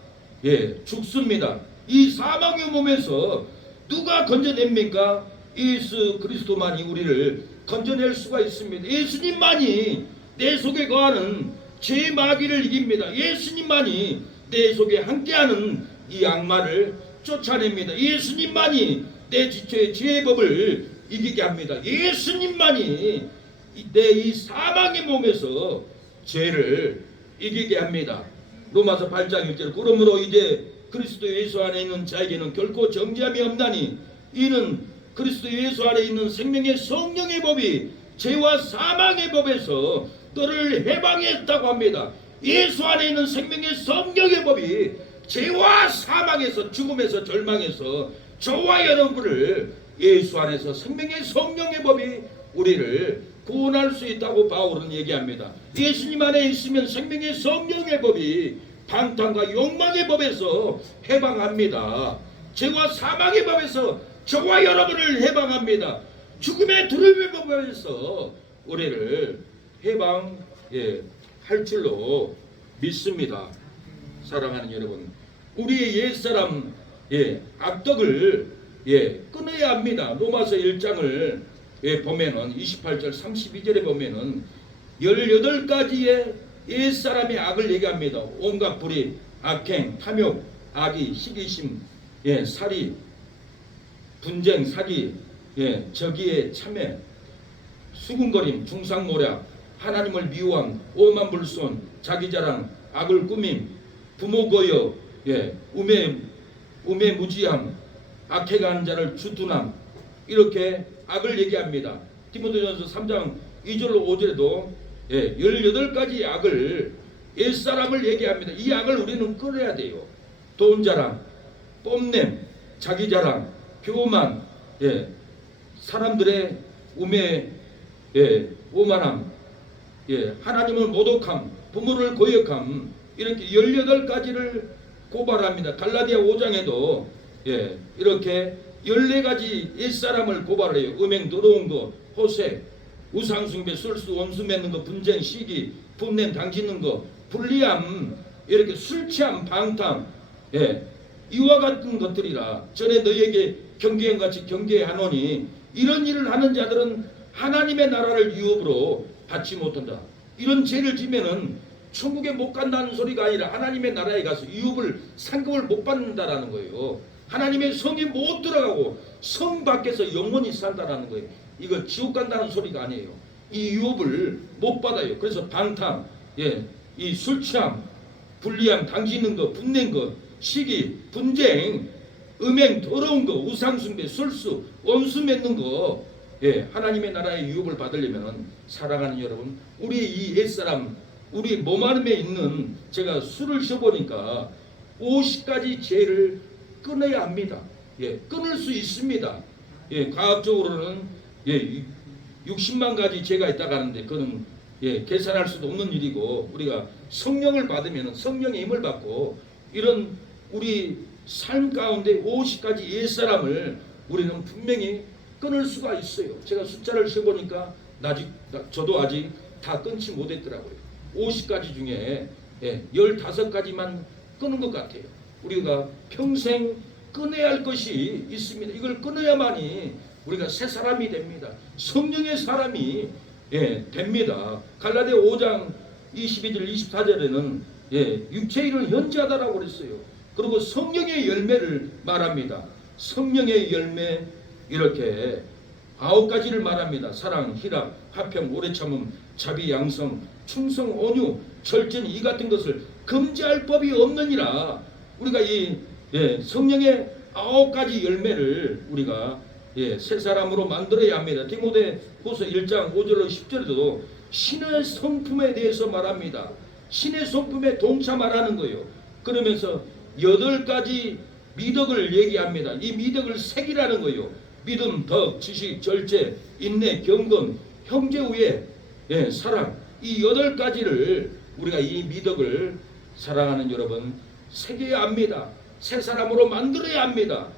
죽습니다. 이 사망의 몸에서 누가 건져냅니까? 예수 그리스도만이 우리를 건져낼 수가 있습니다. 예수님만이 내 속에 거하는 죄 마귀를 이깁니다. 예수님만이 내 속에 함께하는 이 악마를 쫓아냅니다. 예수님만이 내 지체의 죄의 법을 이기게 합니다. 예수님만이 내 이 사망의 몸에서 죄를 이기게 합니다. 로마서 8장 1절 그러므로 이제 그리스도 예수 안에 있는 자에게는 결코 정죄함이 없나니 이는 그리스도 예수 안에 있는 생명의 성령의 법이 죄와 사망의 법에서 너를 해방했다고 합니다. 예수 안에 있는 생명의 성령의 법이 죄와 사망에서 죽음에서 절망에서 저와 여러분을 예수 안에서 생명의 성령의 법이 우리를 구원할 수 있다고 바울은 얘기합니다. 예수님 안에 있으면 생명의 성령의 법이 방탕과 욕망의 법에서 해방합니다. 죄와 사망의 법에서 저와 여러분을 해방합니다. 죽음의 두려움의 법에서 우리를 해방할 줄로 믿습니다. 사랑하는 여러분, 우리의 옛사람 악덕을 끊어야 합니다. 로마서 1장을 보면은 28절 32절에 보면은 18가지의 옛사람의 악을 얘기합니다. 온갖 불의, 악행, 탐욕, 악의, 시기심, 살이, 분쟁, 사기, 저기에 참회, 수군거림, 중상모략, 하나님을 미워함, 오만불손, 자기자랑, 악을 꾸밈, 부모거역, 우매무지함, 악해가 하는 자를 주둔함, 이렇게 악을 얘기합니다. 디모데전서 3장 2절로 5절에도 18가지 악을 옛사람을 얘기합니다. 이 악을 우리는 끊어야 돼요. 돈자랑, 뽐냄, 자기자랑, 교만, 사람들의 오만함, 하나님을 모독함, 부모를 거역함, 이렇게 18가지를 고발합니다. 갈라디아 5장에도 이렇게 14가지 옛사람을 고발해요. 음행, 더러운 거, 호색, 우상숭배, 술수, 원수 맺는 거, 분쟁, 시기, 분냄, 당짓는 거, 불리함, 이렇게 술 취함, 방탕, 이와 같은 것들이라 전에 너희에게 경계한 같이 경계하노니 이런 일을 하는 자들은 하나님의 나라를 유업으로 받지 못한다. 이런 죄를 지면은 천국에 못 간다는 소리가 아니라 하나님의 나라에 가서 유업을 상급을 못 받는다라는 거예요. 하나님의 성에 못 들어가고 성 밖에서 영원히 산다라는 거예요. 이거 지옥 간다는 소리가 아니에요. 이 유업을 못 받아요. 그래서 방탕, 이 술 취함, 불리함, 당기는 거, 분낸 거, 시기, 분쟁, 음행, 더러운 거, 우상숭배, 술수, 원수 맺는 거, 하나님의 나라의 유업을 받으려면 사랑하는 여러분, 우리 이 옛사람, 우리 몸 안에 있는 제가 술을 쉬어보니까 50가지 죄를 끊어야 합니다. 끊을 수 있습니다. 과학적으로는 60만 가지 죄가 있다고 하는데 그건 계산할 수도 없는 일이고 우리가 성령을 받으면 성령의 힘을 받고 이런 우리 삶 가운데 50가지 옛사람을 우리는 분명히 끊을 수가 있어요. 제가 숫자를 세보니까 저도 아직 다 끊지 못했더라고요. 50가지 중에 15가지만 끊은 것 같아요. 우리가 평생 끊어야 할 것이 있습니다. 이걸 끊어야만이 우리가 새 사람이 됩니다. 성령의 사람이 됩니다. 갈라디아 5장 22절 24절에는 육체일은 현저하다라고 그랬어요. 그리고 성령의 열매를 말합니다. 성령의 열매 이렇게 9가지를 말합니다. 사랑, 희락, 화평, 오래 참음, 자비, 양성, 충성, 온유, 절제는 이 같은 것을 금지할 법이 없느니라. 우리가 이 성령의 9가지 열매를 우리가 새 사람으로 만들어야 합니다. 디모데후서 1장 5절로 10절에도 신의 성품에 대해서 말합니다. 신의 성품에 동참하라는 거예요. 그러면서 8가지 미덕을 얘기합니다. 이 미덕을 새기라는 거예요. 믿음, 덕, 지식, 절제, 인내, 경건, 형제 후에 사랑, 이 8가지를 우리가 이 미덕을 사랑하는 여러분 새겨야 합니다. 새 사람으로 만들어야 합니다.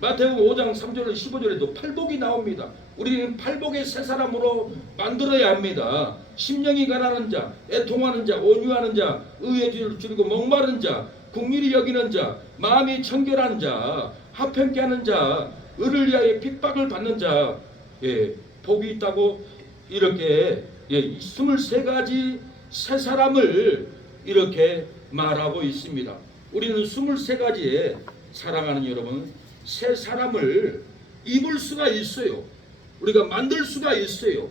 마태복음 5장 3절 15절에도 팔복이 나옵니다. 우리는 팔복의 새 사람으로 만들어야 합니다. 심령이 가난한 자, 애통하는 자, 온유하는 자, 의에 줄이고 목마른 자, 긍휼히 여기는 자, 마음이 청결한 자, 화평케 하는 자, 의를 위하여 핍박을 받는 자, 복이 있다고 이렇게 23가지 새 사람을 이렇게 말하고 있습니다. 우리는 23가지의 사랑하는 여러분 새 사람을 입을 수가 있어요. 우리가 만들 수가 있어요.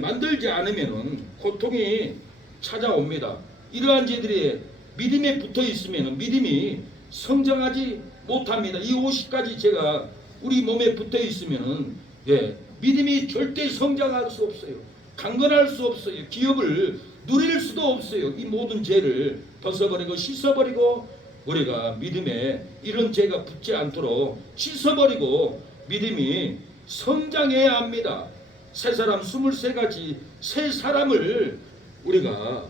만들지 않으면 고통이 찾아옵니다. 이러한 죄들이 믿음에 붙어 있으면 믿음이 성장하지 못합니다. 이 50가지 죄가 우리 몸에 붙어 있으면 믿음이 절대 성장할 수 없어요. 강건할 수 없어요. 기업을 누릴 수도 없어요. 이 모든 죄를 벗어버리고 씻어버리고 우리가 믿음에 이런 죄가 붙지 않도록 씻어버리고 믿음이 성장해야 합니다. 새 사람 23가지 새 사람을 우리가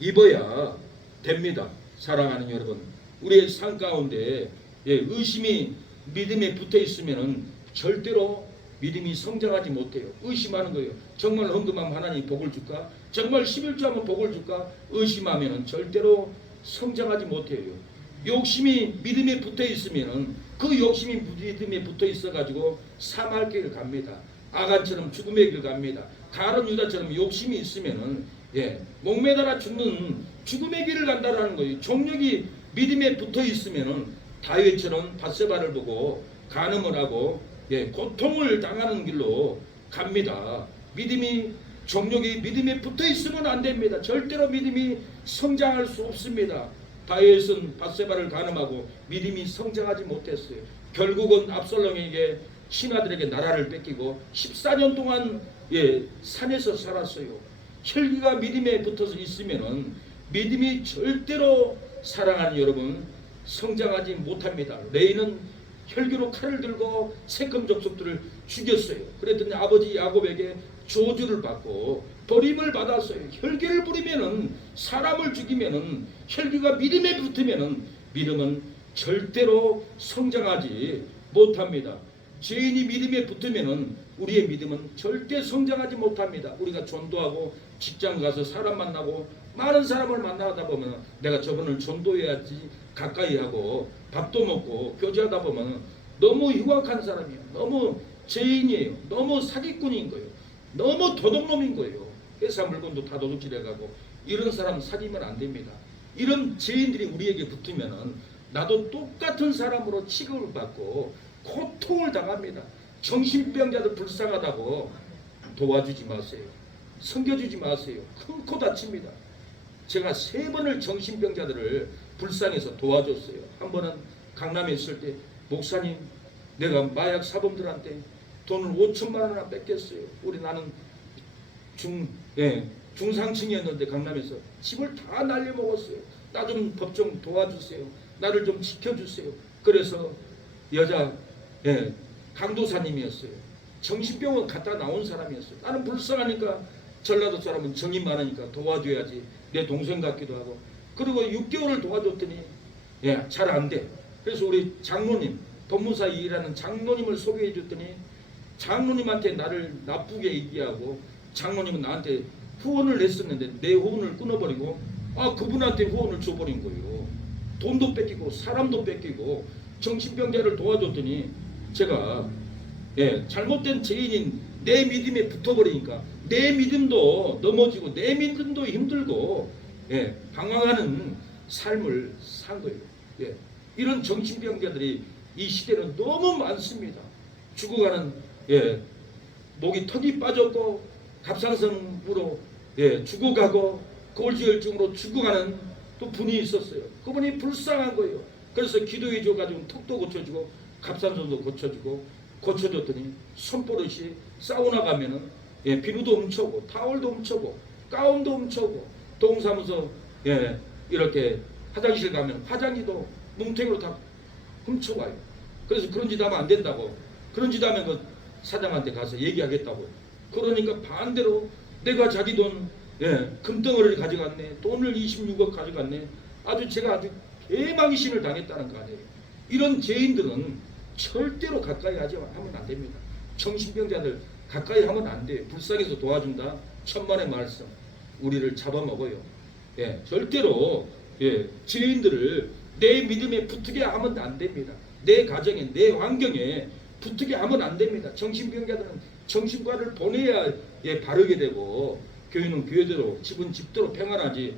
입어야 됩니다. 사랑하는 여러분, 우리의 삶 가운데 의심이 믿음에 붙어 있으면 절대로 믿음이 성장하지 못해요. 의심하는 거예요. 정말 헌금하면 하나님 복을 줄까? 정말 11조하면 복을 줄까? 의심하면 절대로 성장하지 못해요. 욕심이 믿음에 붙어 있으면 그 욕심이 믿음에 붙어 있어 가지고 사망의 길을 갑니다. 아간처럼 죽음의 길을 갑니다. 가룟 유다처럼 욕심이 있으면은 목매달아 죽는 죽음의 길을 간다라는 거예요. 정력이 믿음에 붙어 있으면은 다윗처럼 밧세바를 보고 간음을 하고 고통을 당하는 길로 갑니다. 믿음이 정력이 믿음에 붙어 있으면 안 됩니다. 절대로 믿음이 성장할 수 없습니다. 다윗은 밧세바를 간음하고 믿음이 성장하지 못했어요. 결국은 압살롬에게 신하들에게 나라를 뺏기고 14년 동안 산에서 살았어요. 혈기가 믿음에 붙어서 있으면은 믿음이 절대로 사랑하는 여러분 성장하지 못합니다. 레이는 혈기로 칼을 들고 세겜 족속들을 죽였어요. 그랬더니 아버지 야곱에게 저주를 받고 버림을 받았어요. 혈기를 부리면은 사람을 죽이면은 혈기가 믿음에 붙으면은 믿음은 절대로 성장하지 못합니다. 죄인이 믿음에 붙으면은 우리의 믿음은 절대 성장하지 못합니다. 우리가 전도하고 직장 가서 사람 만나고 많은 사람을 만나다 보면 내가 저분을 전도해야지 가까이 하고 밥도 먹고 교제하다 보면 너무 흉악한 사람이에요. 너무 죄인이에요. 너무 사기꾼인 거예요. 너무 도둑놈인 거예요. 회사 물건도 다 도둑질해가고 이런 사람 사귀면 안 됩니다. 이런 죄인들이 우리에게 붙으면은 나도 똑같은 사람으로 취급을 받고 고통을 당합니다. 정신병자들 불쌍하다고 도와주지 마세요. 섬겨주지 마세요. 큰 코 다칩니다. 제가 3번을 정신병자들을 불쌍해서 도와줬어요. 한 번은 강남에 있을 때 목사님 내가 마약 사범들한테 돈을 5천만 원이나 뺏겼어요. 나는 중상층이었는데 강남에서 집을 다 날려먹었어요. 나 좀 법 좀 도와주세요. 나를 좀 지켜주세요. 그래서 여자 강도사님이었어요. 정신병원 갔다 나온 사람이었어요. 나는 불쌍하니까 전라도 사람은 정이 많으니까 도와줘야지. 내 동생 같기도 하고. 그리고 6개월을 도와줬더니 잘 안 돼. 그래서 우리 장로님, 법무사 일하는 장로님을 소개해 줬더니 장로님한테 나를 나쁘게 얘기하고 장로님은 나한테 후원을 했었는데 내 후원을 끊어버리고 그분한테 후원을 줘버린 거예요. 돈도 뺏기고 사람도 뺏기고 정신병자를 도와줬더니 제가 잘못된 죄인인 내 믿음에 붙어버리니까 내 믿음도 넘어지고 내 믿음도 힘들고 방황하는 삶을 산 거예요. 이런 정신병자들이 이 시대는 너무 많습니다. 죽어가는 목이 턱이 빠졌고 갑상선으로 죽어가고 골지혈증으로 죽어가는 또 분이 있었어요. 그분이 불쌍한 거예요. 그래서 기도해 줘가지고 턱도 고쳐주고 갑상선도 고쳐줬더니 손버릇이 사우나 가면은 비누도 훔쳐고 타월도 훔쳐고 가운도 훔쳐고 동사무소 이렇게 화장실 가면 화장지도 뭉탱이로 다 훔쳐가요. 그래서 그런 짓 하면 안 된다고. 그런 짓 하면 그 사장한테 가서 얘기하겠다고. 그러니까 반대로 내가 자기 돈 금덩어리를 가져갔네. 돈을 26억 가져갔네. 제가 아주 개망신을 당했다는 거 아니에요. 이런 죄인들은 절대로 가까이 하면 안 됩니다. 정신병자들 가까이 하면 안 돼요. 불쌍해서 도와준다. 천만의 말씀. 우리를 잡아먹어요. 절대로 죄인들을 내 믿음에 붙게 하면 안 됩니다. 내 가정에 내 환경에 붙게 하면 안 됩니다. 정신병자들은 정신과를 보내야 바르게 되고 교회는 교회대로 집은 집대로 평안하지.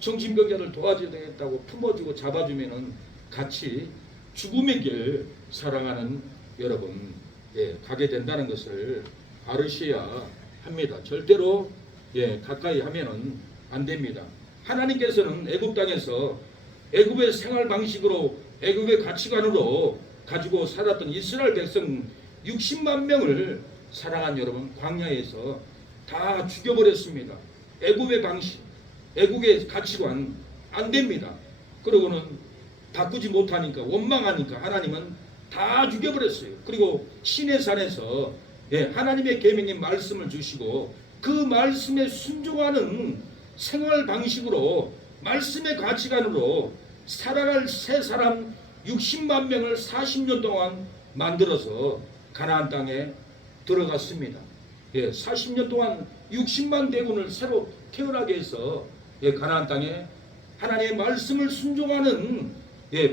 정신병자를 도와줘야 되겠다고 품어주고 잡아주면은 같이 죽음의 길 사랑하는 여러분 가게 된다는 것을 알으셔야 합니다. 절대로 가까이 하면은 안 됩니다. 하나님께서는 애굽 땅에서 애굽의 생활 방식으로 애굽의 가치관으로 가지고 살았던 이스라엘 백성 60만 명을 사랑한 여러분 광야에서 다 죽여버렸습니다. 애굽의 방식, 애굽의 가치관 안 됩니다. 그러고는 바꾸지 못하니까 원망하니까 하나님은 다 죽여버렸어요. 그리고 시내산에서 하나님의 계명의 말씀을 주시고 그 말씀에 순종하는 생활 방식으로 말씀의 가치관으로 살아갈 새 사람 60만 명을 40년 동안 만들어서 가나안 땅에 들어갔습니다. 40년 동안 60만 대군을 새로 태어나게 해서 가나안 땅에 하나님의 말씀을 순종하는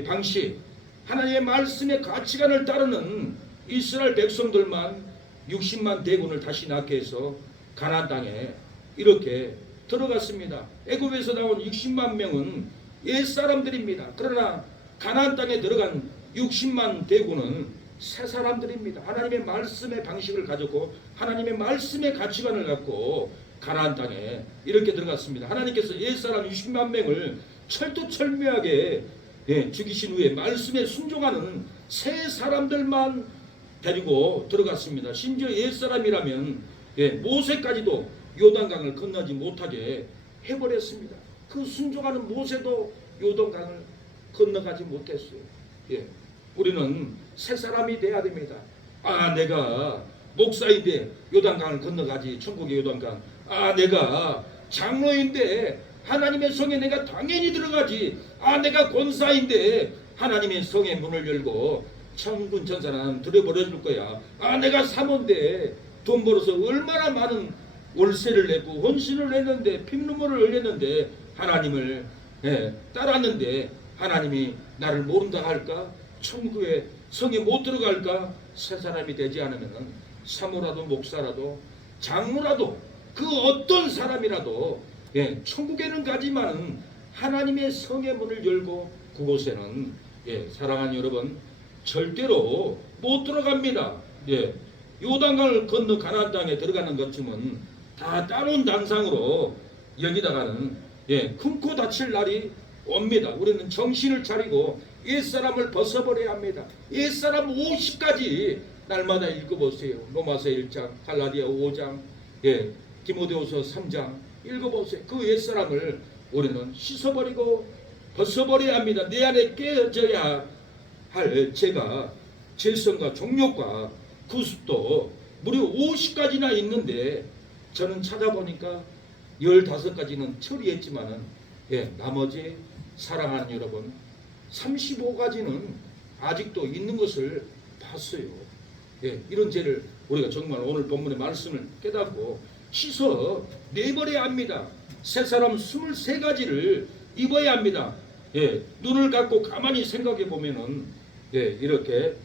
방식, 하나님의 말씀의 가치관을 따르는 이스라엘 백성들만 60만 대군을 다시 낳게 해서 가나안 땅에 이렇게 들어갔습니다. 애굽에서 나온 60만 명은 옛사람들입니다. 그러나 가나안 땅에 들어간 60만 대군은 새 사람들입니다. 하나님의 말씀의 방식을 가졌고 하나님의 말씀의 가치관을 갖고 가나안 땅에 이렇게 들어갔습니다. 하나님께서 옛사람 60만 명을 철두철미하게 죽이신 후에 말씀에 순종하는 새 사람들만 데리고 들어갔습니다. 심지어 옛사람이라면 모세까지도 요단강을 건너지 못하게 해버렸습니다. 그 순종하는 모세도 요단강을 건너가지 못했어요. 우리는 새 사람이 돼야 됩니다. 내가 목사인데 요단강을 건너가지 천국의 요단강. 내가 장로인데 하나님의 성에 내가 당연히 들어가지. 내가 권사인데 하나님의 성의 문을 열고 천군 천사는 들여버려 줄 거야. 내가 사모인데 돈 벌어서 얼마나 많은 월세를 내고 헌신을 했는데 피눈물을 흘렸는데 하나님을 따랐는데 하나님이 나를 모른다 할까? 천국의 성에 못 들어갈까? 새 사람이 되지 않으면 사모라도 목사라도 장로라도 그 어떤 사람이라도 천국에는 가지만은 하나님의 성의 문을 열고 그곳에는 사랑하는 여러분 절대로 못 들어갑니다. 요단강을 건너 가나안 땅에 들어가는 것쯤은 다 따놓은 단상으로 여기다가는 금코 다칠 날이 옵니다. 우리는 정신을 차리고 옛사람을 벗어버려야 합니다. 옛사람 50가지 날마다 읽어보세요. 로마서 1장, 갈라디아 5장, 디모데후서 3장 읽어보세요. 그 옛사람을 우리는 씻어버리고 벗어버려야 합니다. 내 안에 깨어져야 할 죄가 죄성과 종욕과 구습도 무려 50가지나 있는데 저는 찾아보니까 15가지는 처리했지만은 나머지 사랑하는 여러분 35가지는 아직도 있는 것을 봤어요. 이런 죄를 우리가 정말 오늘 본문의 말씀을 깨닫고 씻어 내버려야 합니다. 새 사람 23가지를 입어야 합니다. 눈을 감고 가만히 생각해 보면은 이렇게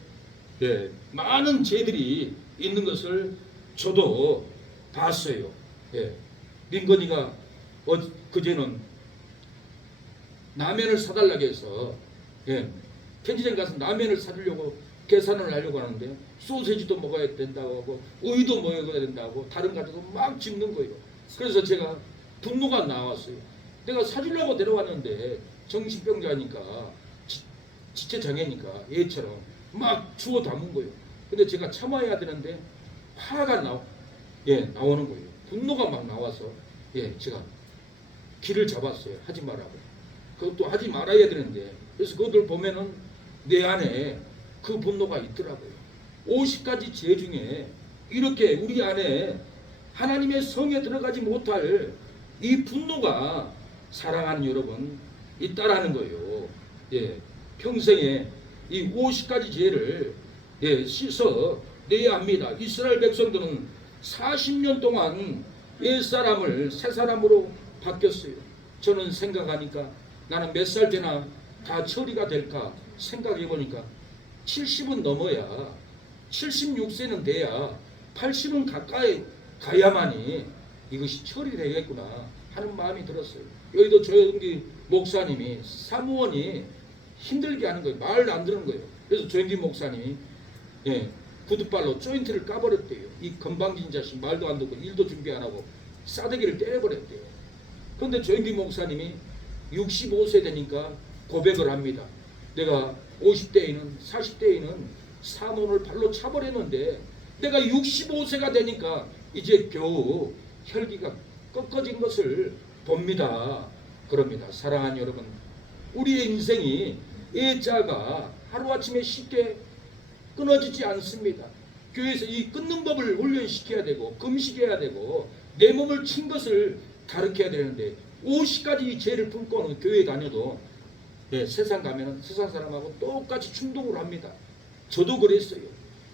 많은 죄들이 있는 것을 저도 봤어요. 민건이가 그제는 라면을 사달라고 해서 편의점 가서 라면을 사주려고 계산을 하려고 하는데 소세지도 먹어야 된다고 하고 우유도 먹어야 된다고 다른 가지도 막 짚는 거예요. 그래서 제가 분노가 나왔어요. 내가 사주려고 데려왔는데 정신병자니까 지체장애니까 얘처럼 막 주워 담은 거예요. 근데 제가 참아야 되는데 화가 나오는 거예요. 분노가 막 나와서 제가 길을 잡았어요. 하지 말라고. 그것도 하지 말아야 되는데 그래서 그것들 보면은 내 안에 그 분노가 있더라고요. 50가지 죄 중에 이렇게 우리 안에 하나님의 성에 들어가지 못할 이 분노가 사랑하는 여러분 있다라는 거예요. 평생에 이 50가지 죄를 씻어 내야 합니다. 이스라엘 백성들은 40년 동안 옛사람을 새사람으로 바뀌었어요. 저는 생각하니까 나는 몇 살 되나 다 처리가 될까 생각해 보니까 70은 넘어야 76세는 돼야 80은 가까이 가야만이 이것이 처리되겠구나 하는 마음이 들었어요. 여기도 조영기 목사님이 사무원이 힘들게 하는 거예요. 말도 안 듣는 거예요. 그래서 조영기 목사님이 구두발로 조인트를 까버렸대요. 이 건방진 자식 말도 안 듣고 일도 준비 안 하고 싸대기를 때려버렸대요. 그런데 조영기 목사님이 65세 되니까 고백을 합니다. 내가 50대에는 40대에는 사모를 발로 차버렸는데 내가 65세가 되니까 이제 겨우 혈기가 꺾어진 것을 봅니다. 그럽니다. 사랑하는 여러분, 우리의 인생이 예자가 하루아침에 쉽게 끊어지지 않습니다. 교회에서 이 끊는 법을 훈련시켜야 되고 금식해야 되고 내 몸을 친 것을 가르쳐야 되는데 50가지 죄를 품고는 교회 다녀도 세상 가면 세상 사람하고 똑같이 충동을 합니다. 저도 그랬어요.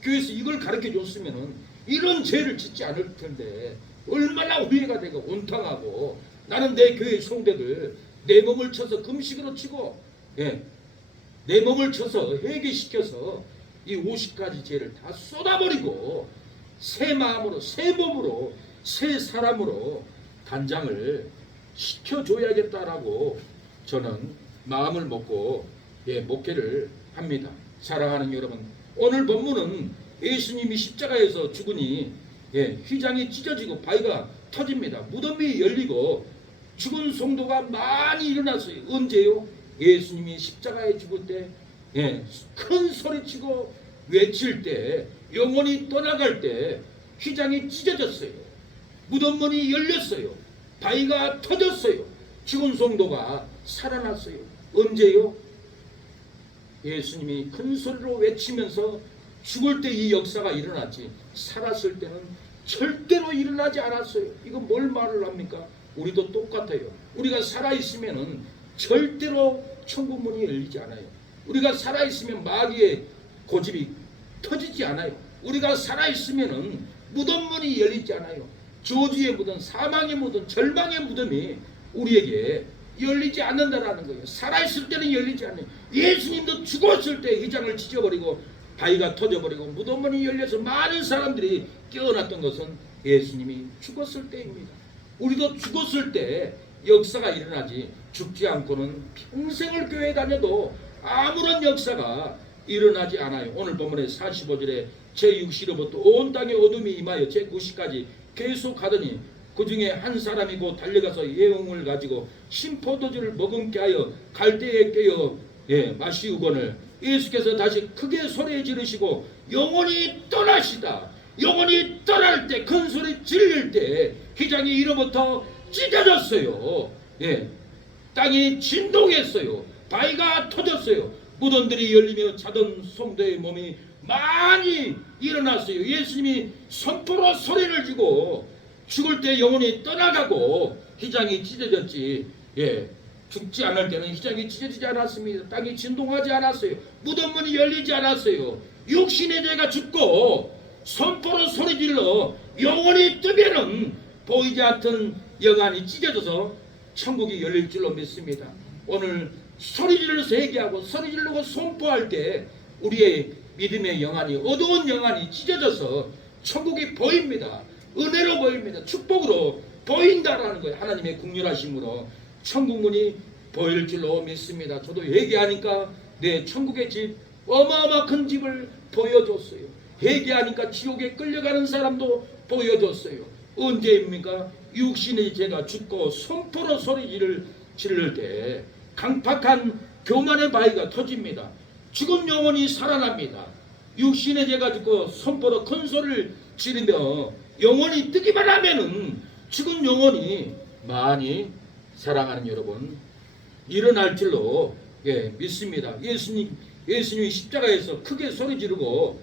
교회에서 이걸 가르쳐 줬으면 이런 죄를 짓지 않을 텐데 얼마나 후회가 되고 온탕하고 나는 내 교회 성도들 내 몸을 쳐서 금식으로 치고 내 몸을 쳐서 회개시켜서 이 50가지 죄를 다 쏟아버리고 새 마음으로 새 몸으로 새 사람으로 단장을 시켜줘야겠다라고 저는 마음을 먹고 목회를 합니다. 사랑하는 여러분, 오늘 본문은 예수님이 십자가에서 죽으니 휘장이 찢어지고 바위가 터집니다. 무덤이 열리고 죽은 성도가 많이 일어났어요. 언제요? 예수님이 십자가에 죽을 때 큰 소리치고 외칠 때 영혼이 떠나갈 때 휘장이 찢어졌어요. 무덤문이 열렸어요. 바위가 터졌어요. 죽은 성도가 살아났어요. 언제요? 예수님이 큰 소리로 외치면서 죽을 때 이 역사가 일어났지 살았을 때는 절대로 일어나지 않았어요. 이거 뭘 말을 합니까? 우리도 똑같아요. 우리가 살아있으면 절대로 천국문이 열리지 않아요. 우리가 살아있으면 마귀의 고집이 터지지 않아요. 우리가 살아있으면 무덤문이 열리지 않아요. 저주의 무덤, 사망의 무덤, 절망의 무덤이 우리에게 열리지 않는다라는 거예요. 살아있을 때는 열리지 않아요. 예수님도 죽었을 때 휘장을 찢어버리고 바위가 터져버리고 무덤문이 열려서 많은 사람들이 깨어났던 것은 예수님이 죽었을 때입니다. 우리도 죽었을 때 역사가 일어나지, 죽지 않고는 평생을 교회 다녀도 아무런 역사가 일어나지 않아요. 오늘 본문의 45절에 제6시로부터 온 땅에 어둠이 임하여 제9시까지 계속 가더니 그 중에 한 사람이 곧 달려가서 예언을 가지고 신포도주를 머금게 하여 갈대에 깨어 마시우거늘 예수께서 다시 크게 소리 지르시고 영원히 떠나시다. 영원히 떠날 때, 큰 소리 질릴 때 휘장이 이로부터 찢어졌어요. 땅이 진동했어요. 바위가 터졌어요. 무덤들이 열리며 자던 성도의 몸이 많이 일어났어요. 예수님이 선포로 소리를 지고 죽을 때 영혼이 떠나가고 휘장이 찢어졌지. 죽지 않을 때는 휘장이 찢어지지 않았습니다. 땅이 진동하지 않았어요. 무덤문이 열리지 않았어요. 육신의 죄가 죽고 선포로 소리질러 영혼이 뜨면은 보이지 않던 영안이 찢어져서 천국이 열릴 줄로 믿습니다. 오늘 소리질러서 얘기하고 소리지르고 선포할 때 우리의 믿음의 영안이, 어두운 영안이 찢어져서 천국이 보입니다. 은혜로 보입니다. 축복으로 보인다라는 거예요. 하나님의 긍휼하심으로 천국문이 보일 줄로 믿습니다. 저도 회개하니까 내 천국의 집, 어마어마 큰 집을 보여줬어요. 회개하니까 지옥에 끌려가는 사람도 보여줬어요. 언제입니까? 육신의 죄가 죽고 선포로 소리를 지를 때 강팍한 교만의 바위가 터집니다. 죽은 영혼이 살아납니다. 육신의 죄가 죽고 선포로 큰 소리를 지르며 영혼이 뜨기만 하면은 죽은 영혼이 많이 사랑하는 여러분 일어날 줄로 믿습니다. 예수님이 십자가에서 크게 소리 지르고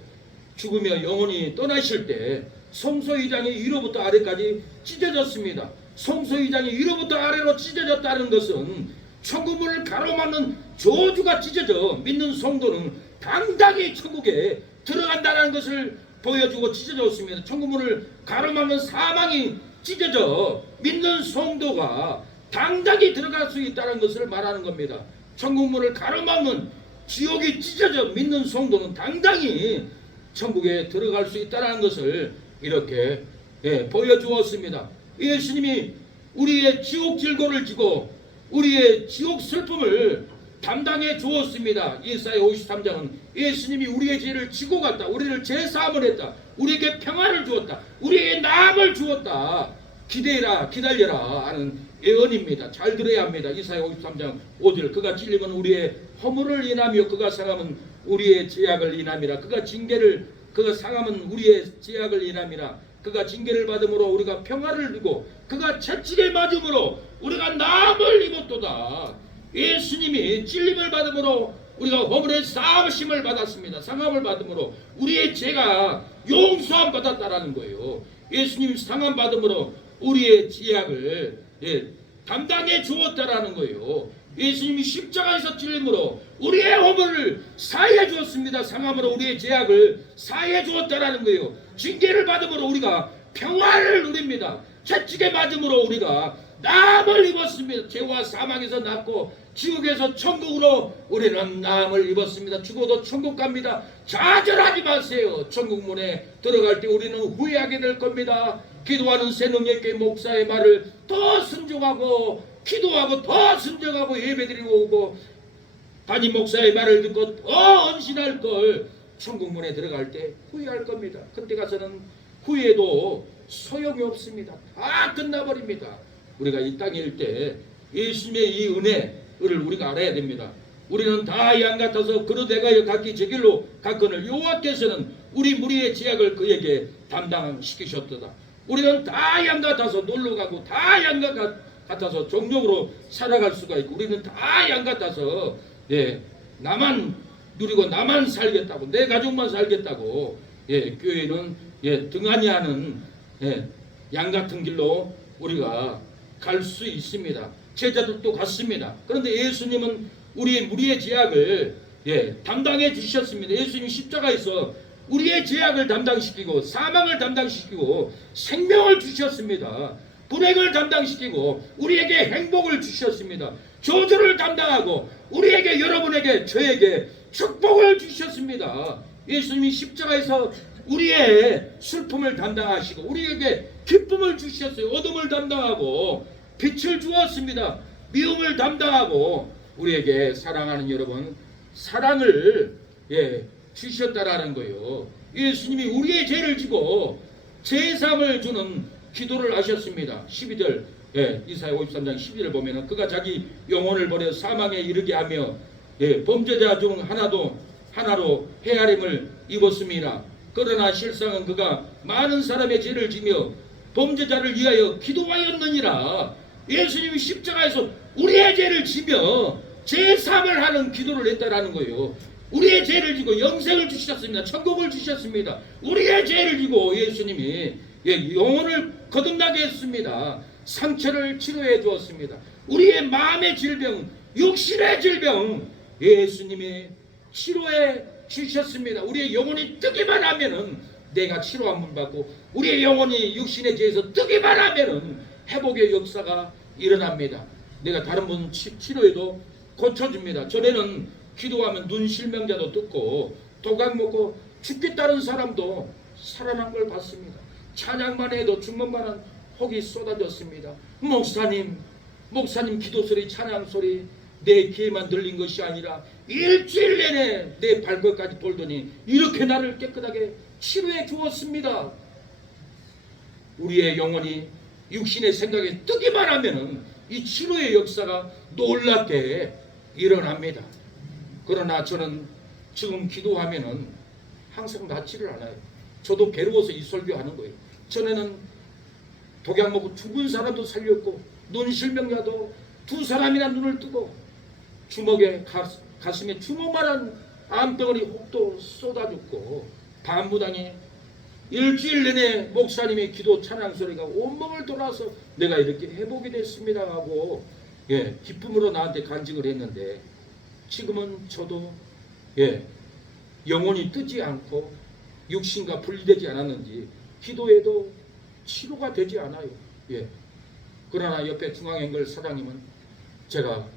죽으며 영혼이 떠나실 때 성소휘장이 위로부터 아래까지 찢어졌습니다. 성소휘장이 위로부터 아래로 찢어졌다는 것은 천국문을 가로막는 저주가 찢어져 믿는 성도는 당당히 천국에 들어간다는 것을 보여주고 찢어졌습니다. 천국문을 가로막는 사망이 찢어져 믿는 성도가 당당히 들어갈 수 있다는 것을 말하는 겁니다. 천국문을 가로막는 지옥이 찢어져 믿는 성도는 당당히 천국에 들어갈 수 있다는 것을 이렇게 보여주었습니다. 예수님이 우리의 지옥 질고를 지고 우리의 지옥 슬픔을 담당해 주었습니다. 이사야 53장은 예수님이 우리의 죄를 지고 갔다. 우리를 죄사함을 했다. 우리에게 평안을 주었다. 우리에게 나음을 주었다. 기대라 기다려라 하는 예언입니다. 잘 들어야 합니다. 이사야 53장 5절 그가 찔림은 우리의 허물을 인하며 그가 상함은 우리의 죄악을 인함이라. 그가 상함은 우리의 죄악을 인함이라. 그가 징계를 받음으로 우리가 평화를 누리고 그가 채찍에 맞음으로 우리가 나음을 입었도다. 예수님이 찔림을 받음으로 우리가 허물의 사하심을 받았습니다. 상함을 받음으로 우리의 죄가 용서함 받았다라는 거예요. 예수님이 상함 받음으로 우리의 죄악을 담당해 주었다라는 거예요. 예수님이 십자가에서 찔림으로 우리의 허물을 사해 주었습니다. 상함으로 우리의 죄악을 사해 주었다라는 거예요. 징계를 받음으로 우리가 평화를 누립니다. 채찍에 맞음으로 우리가 나음을 입었습니다. 죄와 사망에서 낫고 지옥에서 천국으로 우리는 나음을 입었습니다. 죽어도 천국 갑니다. 좌절하지 마세요. 천국문에 들어갈 때 우리는 후회하게 될 겁니다. 기도하는 새능력계 목사의 말을 더 순종하고 기도하고 더 순종하고 예배드리고 오고 담임 목사의 말을 듣고 더 헌신할 걸 천국문에 들어갈 때 후회할 겁니다. 그때 가서는 후회도 소용이 없습니다. 다 끝나버립니다. 우리가 이 땅일 때 예수님의 이 은혜를 우리가 알아야 됩니다. 우리는 다 양 같아서 그릇대가여 각기 제 길로 갔거늘 여호와께서는 우리 무리의 죄악을 그에게 담당시키셨도다. 우리는 다 양 같아서 놀러가고 다 양 같아서 종족으로 살아갈 수가 있고 우리는 다 양 같아서 나만 누리고 나만 살겠다고 내 가족만 살겠다고 교회는 등한히 하는 양 같은 길로 우리가 갈 수 있습니다. 제자들도 같습니다. 그런데 예수님은 우리의 무리의 죄악을 담당해 주셨습니다. 예수님 십자가에서 우리의 죄악을 담당시키고 사망을 담당시키고 생명을 주셨습니다. 불행을 담당시키고 우리에게 행복을 주셨습니다. 저주를 담당하고 우리에게 여러분에게 저에게 축복을 주셨습니다. 예수님이 십자가에서 우리의 슬픔을 담당하시고 우리에게 기쁨을 주셨어요. 어둠을 담당하고 빛을 주었습니다. 미움을 담당하고 우리에게 사랑하는 여러분 사랑을 주셨다라는 거예요. 예수님이 우리의 죄를 지고 제사함을 주는 기도를 하셨습니다. 12절 이사야 53장 12절 보면은 그가 자기 영혼을 버려 사망에 이르게 하며 범죄자 중 하나로 헤아림을 입었습니다. 그러나 실상은 그가 많은 사람의 죄를 지며 범죄자를 위하여 기도하였느니라. 예수님이 십자가에서 우리의 죄를 지며 제사함을 하는 기도를 했다라는 거예요. 우리의 죄를 지고 영생을 주셨습니다. 천국을 주셨습니다. 우리의 죄를 지고 예수님이 영혼을 거듭나게 했습니다. 상처를 치료해 주었습니다. 우리의 마음의 질병, 육신의 질병 예수님이 치료해 주셨습니다. 우리의 영혼이 뜨기만 하면은 내가 치료함을 받고 우리의 영혼이 육신의 죄에서 뜨기만 하면은 회복의 역사가 일어납니다. 내가 다른 분 치료해도 고쳐줍니다. 전에는 기도하면 눈 실명자도 뜯고 독약 먹고 죽겠다는 사람도 살아난 걸 봤습니다. 찬양만 해도 죽는만한 혹이 쏟아졌습니다. 목사님 기도 소리 찬양 소리 내 귀에만 들린 것이 아니라 일주일 내내 내 발걸까지 돌더니 이렇게 나를 깨끗하게 치료해 주었습니다. 우리의 영혼이 육신의 생각에 뜨기만 하면은 이 치료의 역사가 놀랍게 일어납니다. 그러나 저는 지금 기도하면은 항상 낫지를 않아요. 저도 괴로워서 이 설교하는 거예요. 전에는 독약 먹고 죽은 사람도 살렸고 눈 실명자도 두 사람이나 눈을 뜨고 주먹에 가슴에 주먹만한 암덩어리 혹도 쏟아졌고 반무당에 일주일 내내 목사님의 기도 찬양 소리가 온몸을 돌아서 내가 이렇게 회복이 됐습니다 하고 기쁨으로 나한테 간증을 했는데 지금은 저도 영혼이 뜨지 않고 육신과 분리되지 않았는지 기도해도 치료가 되지 않아요. 그러나 옆에 중앙연결 사장님은 제가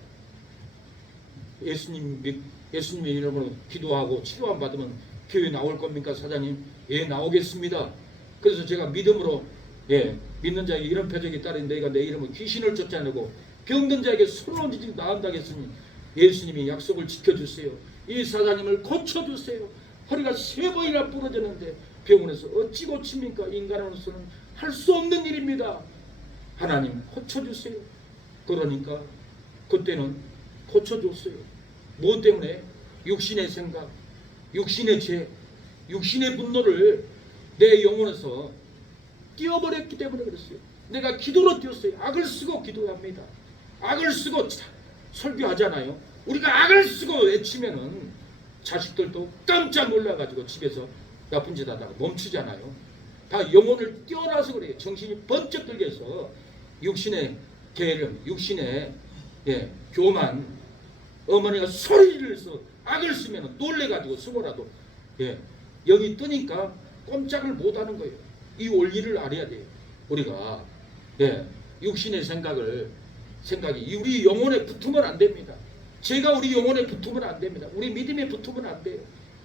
예수님의 이름으로 기도하고 치료함 받으면 교회 나올 겁니까 사장님? 나오겠습니다. 그래서 제가 믿음으로 믿는 자에게 이런 표적이 따르니 내가 내 이름으로 귀신을 쫓아내고 병든 자에게 손을 얹지 나은다 했으니 예수님이 약속을 지켜주세요. 이 사장님을 고쳐주세요. 허리가 3번이나 부러졌는데 병원에서 어찌 고칩니까? 인간으로서는 할 수 없는 일입니다. 하나님 고쳐주세요. 그러니까 그때는 고쳐줬어요. 무엇 때문에? 육신의 생각, 육신의 죄, 육신의 분노를 내 영혼에서 띄어버렸기 때문에 그랬어요. 내가 기도로 띄었어요. 악을 쓰고 기도합니다. 악을 쓰고 설교하잖아요. 우리가 악을 쓰고 외치면은 자식들도 깜짝 놀라가지고 집에서 나쁜 짓 하다가 멈추잖아요. 다 영혼을 띄어놔서 그래요. 정신이 번쩍 들게 해서 육신의 게으름, 육신의 교만, 어머니가 소리를 해서 악을 쓰면 놀래가지고 숨어라도 여기 뜨니까 꼼짝을 못하는 거예요. 이 원리를 알아야 돼요. 우리가 육신의 생각이 우리 영혼에 붙으면 안 됩니다. 죄가 우리 영혼에 붙으면 안 됩니다. 우리 믿음에 붙으면 안 돼요.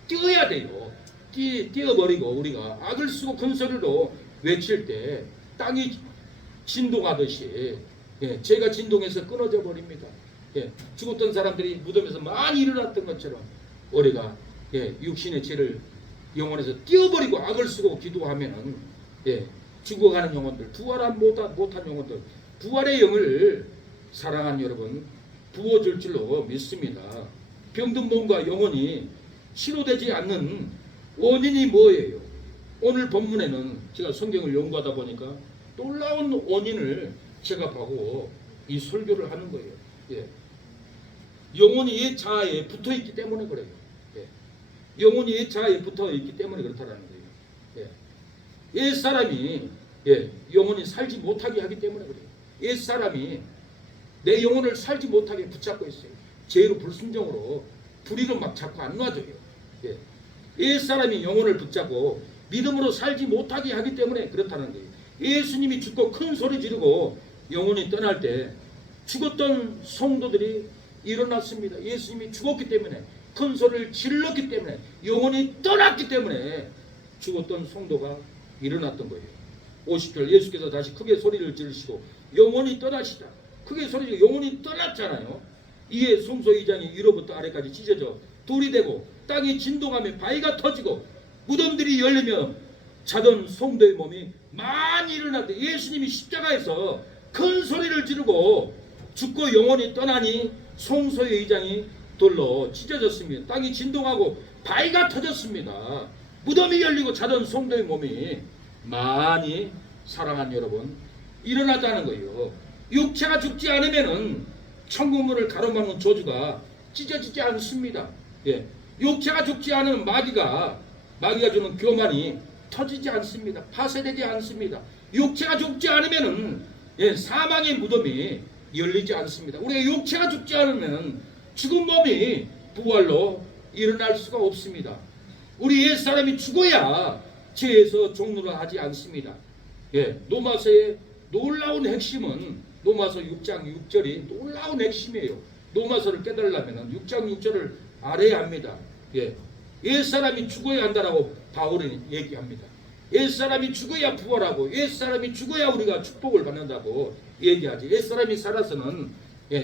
띄어야 돼요. 띄어버리고 우리가 악을 쓰고 큰 소리로 외칠 때 땅이 진동하듯이 죄가 진동해서 끊어져 버립니다. 죽었던 사람들이 무덤에서 많이 일어났던 것처럼 우리가 육신의 죄를 영혼에서 띄어버리고 악을 쓰고 기도하면은 죽어가는 영혼들, 부활한 못한 영혼들, 부활의 영을 사랑하는 여러분 부어줄 줄로 믿습니다. 병든 몸과 영혼이 치료되지 않는 원인이 뭐예요? 오늘 본문에는 제가 성경을 연구하다 보니까 놀라운 원인을 제가 보고 이 설교를 하는 거예요. 영혼이 옛 자아에 붙어있기 때문에 그래요. 영혼이 옛 자아에 붙어있기 때문에 그렇다라는 거예요. 옛 사람이 영혼이 살지 못하게 하기 때문에 그래요. 옛 사람이 내 영혼을 살지 못하게 붙잡고 있어요. 죄로 불순종으로 불의로 막 자꾸 안 놔줘요. 옛사람이 영혼을 붙잡고 믿음으로 살지 못하게 하기 때문에 그렇다는 거예요. 예수님이 죽고 큰 소리 지르고 영혼이 떠날 때 죽었던 성도들이 일어났습니다. 예수님이 죽었기 때문에, 큰 소리를 질렀기 때문에, 영혼이 떠났기 때문에 죽었던 성도가 일어났던 거예요. 50절 예수께서 다시 크게 소리를 지르시고 영혼이 떠나시다. 크게 소리 지르고 영혼이 떠났잖아요. 이에 성소의장이 위로부터 아래까지 찢어져 돌이 되고 땅이 진동하며 바위가 터지고 무덤들이 열리며 자던 성도의 몸이 많이 일어났대. 예수님이 십자가에서 큰 소리를 지르고 죽고 영혼이 떠나니 성소의 의장이 돌로 찢어졌습니다. 땅이 진동하고 바위가 터졌습니다. 무덤이 열리고 자던 성도의 몸이 많이, 사랑하는 여러분, 일어났다는 거예요. 육체가 죽지 않으면은 천국문을 가로막는 저주가 찢어지지 않습니다. 예. 육체가 죽지 않은 마귀가 주는 교만이 터지지 않습니다. 파쇄되지 않습니다. 육체가 죽지 않으면은 사망의 무덤이 열리지 않습니다. 우리의 육체가 죽지 않으면 죽은 몸이 부활로 일어날 수가 없습니다. 우리 옛사람이 죽어야 죄에서 종로를 하지 않습니다. 로마서의 놀라운 핵심은 로마서 6장 6절이 놀라운 핵심이에요. 로마서를 깨달으려면 6장 6절을 알아야 합니다. 옛사람이 죽어야 한다라고 바울은 얘기합니다. 옛사람이 죽어야 부활하고 옛사람이 죽어야 우리가 축복을 받는다고 얘기하지. 옛사람이 살아서는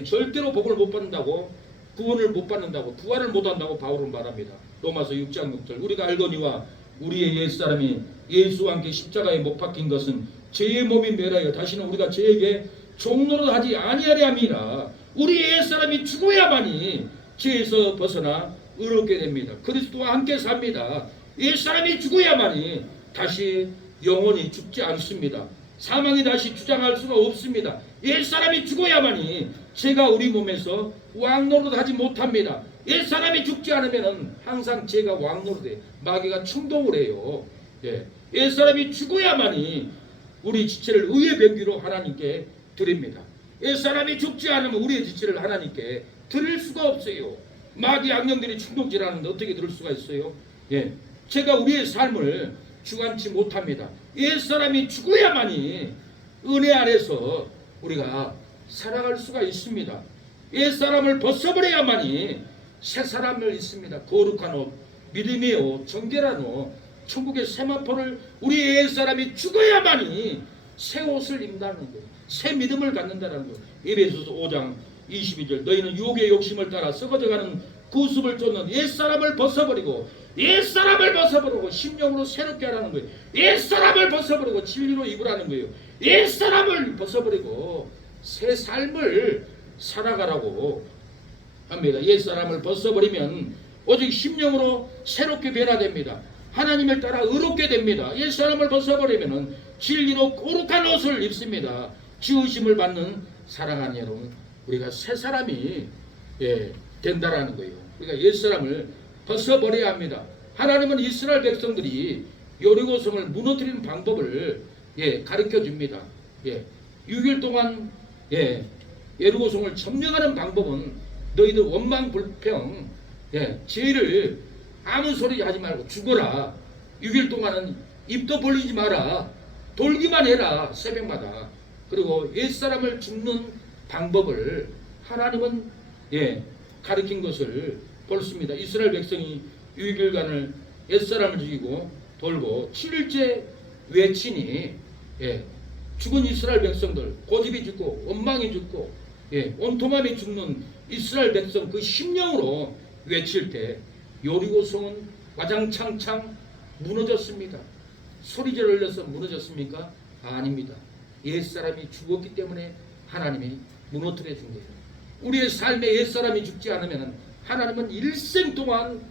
절대로 복을 못 받는다고, 구원을 못 받는다고, 부활을 못 한다고 바울은 말합니다. 로마서 6장 6절 우리가 알거니와 우리의 옛사람이 예수와 함께 십자가에 못 박힌 것은 죄의 몸이 멸하여 다시는 우리가 죄에게 종노릇 하지 아니하려 함이라. 우리의 옛사람이 죽어야만이 죄에서 벗어나 의롭게 됩니다. 그리스도와 함께 삽니다. 옛사람이 죽어야만이 다시 영원히 죽지 않습니다. 사망이 다시 주장할 수가 없습니다. 옛사람이 죽어야만이 죄가 우리 몸에서 왕노릇하지 못합니다. 옛사람이 죽지 않으면 항상 죄가 왕노릇해, 마귀가 충동을 해요. 옛사람이 죽어야만이 우리 지체를 의의 병기로 하나님께 드립니다. 옛사람이 죽지 않으면 우리의 지체를 하나님께 드릴 수가 없어요. 마귀 악령들이 충동질하는데 어떻게 들을 수가 있어요? 제가 우리의 삶을 주관치 못합니다. 옛사람이 죽어야만이 은혜 안에서 우리가 살아갈 수가 있습니다. 옛사람을 벗어버려야만이 새 사람을 있습니다. 거룩한 옷, 믿음의 옷, 정결한 옷, 천국의 세마포를 우리의 옛사람이 죽어야만이 새 옷을 입는다는 거예요. 새 믿음을 갖는다는 거예요. 에베소서 5장 22절 너희는 유혹의 욕심을 따라 썩어져가는 구습을 쫓는 옛사람을 벗어버리고 심령으로 새롭게 하라는 거예요. 옛사람을 벗어버리고 진리로 입으라는 거예요. 옛사람을 벗어버리고 새 삶을 살아가라고 합니다. 옛사람을 벗어버리면 오직 심령으로 새롭게 변화됩니다. 하나님을 따라 의롭게 됩니다. 옛사람을 벗어버리면 진리로 거룩한 옷을 입습니다. 지으심을 받는 사랑하는 여러분, 우리가 새 사람이 된다라는 거예요. 우리가 옛사람을 벗어버려야 합니다. 하나님은 이스라엘 백성들이 여리고성을 무너뜨리는 방법을 가르쳐 줍니다. 6일 동안 여리고성을 점령하는 방법은 너희들 원망 불평 죄를 아무 소리 하지 말고 죽어라. 6일 동안은 입도 벌리지 마라. 돌기만 해라. 새벽마다. 그리고 옛사람을 죽는 방법을 하나님은 가르친 것을 볼습니다. 이스라엘 백성이 6일간을 옛사람을 죽이고 돌고 7일째 외치니 죽은 이스라엘 백성들, 고집이 죽고 원망이 죽고 온통함이 죽는 이스라엘 백성 그 심령으로 외칠 때 여리고성은 와장창창 무너졌습니다. 소리를 흘려서 무너졌습니까? 아닙니다. 옛사람이 죽었기 때문에 하나님이 무너뜨려 준 거예요. 우리의 삶에 옛사람이 죽지 않으면 하나님은 일생 동안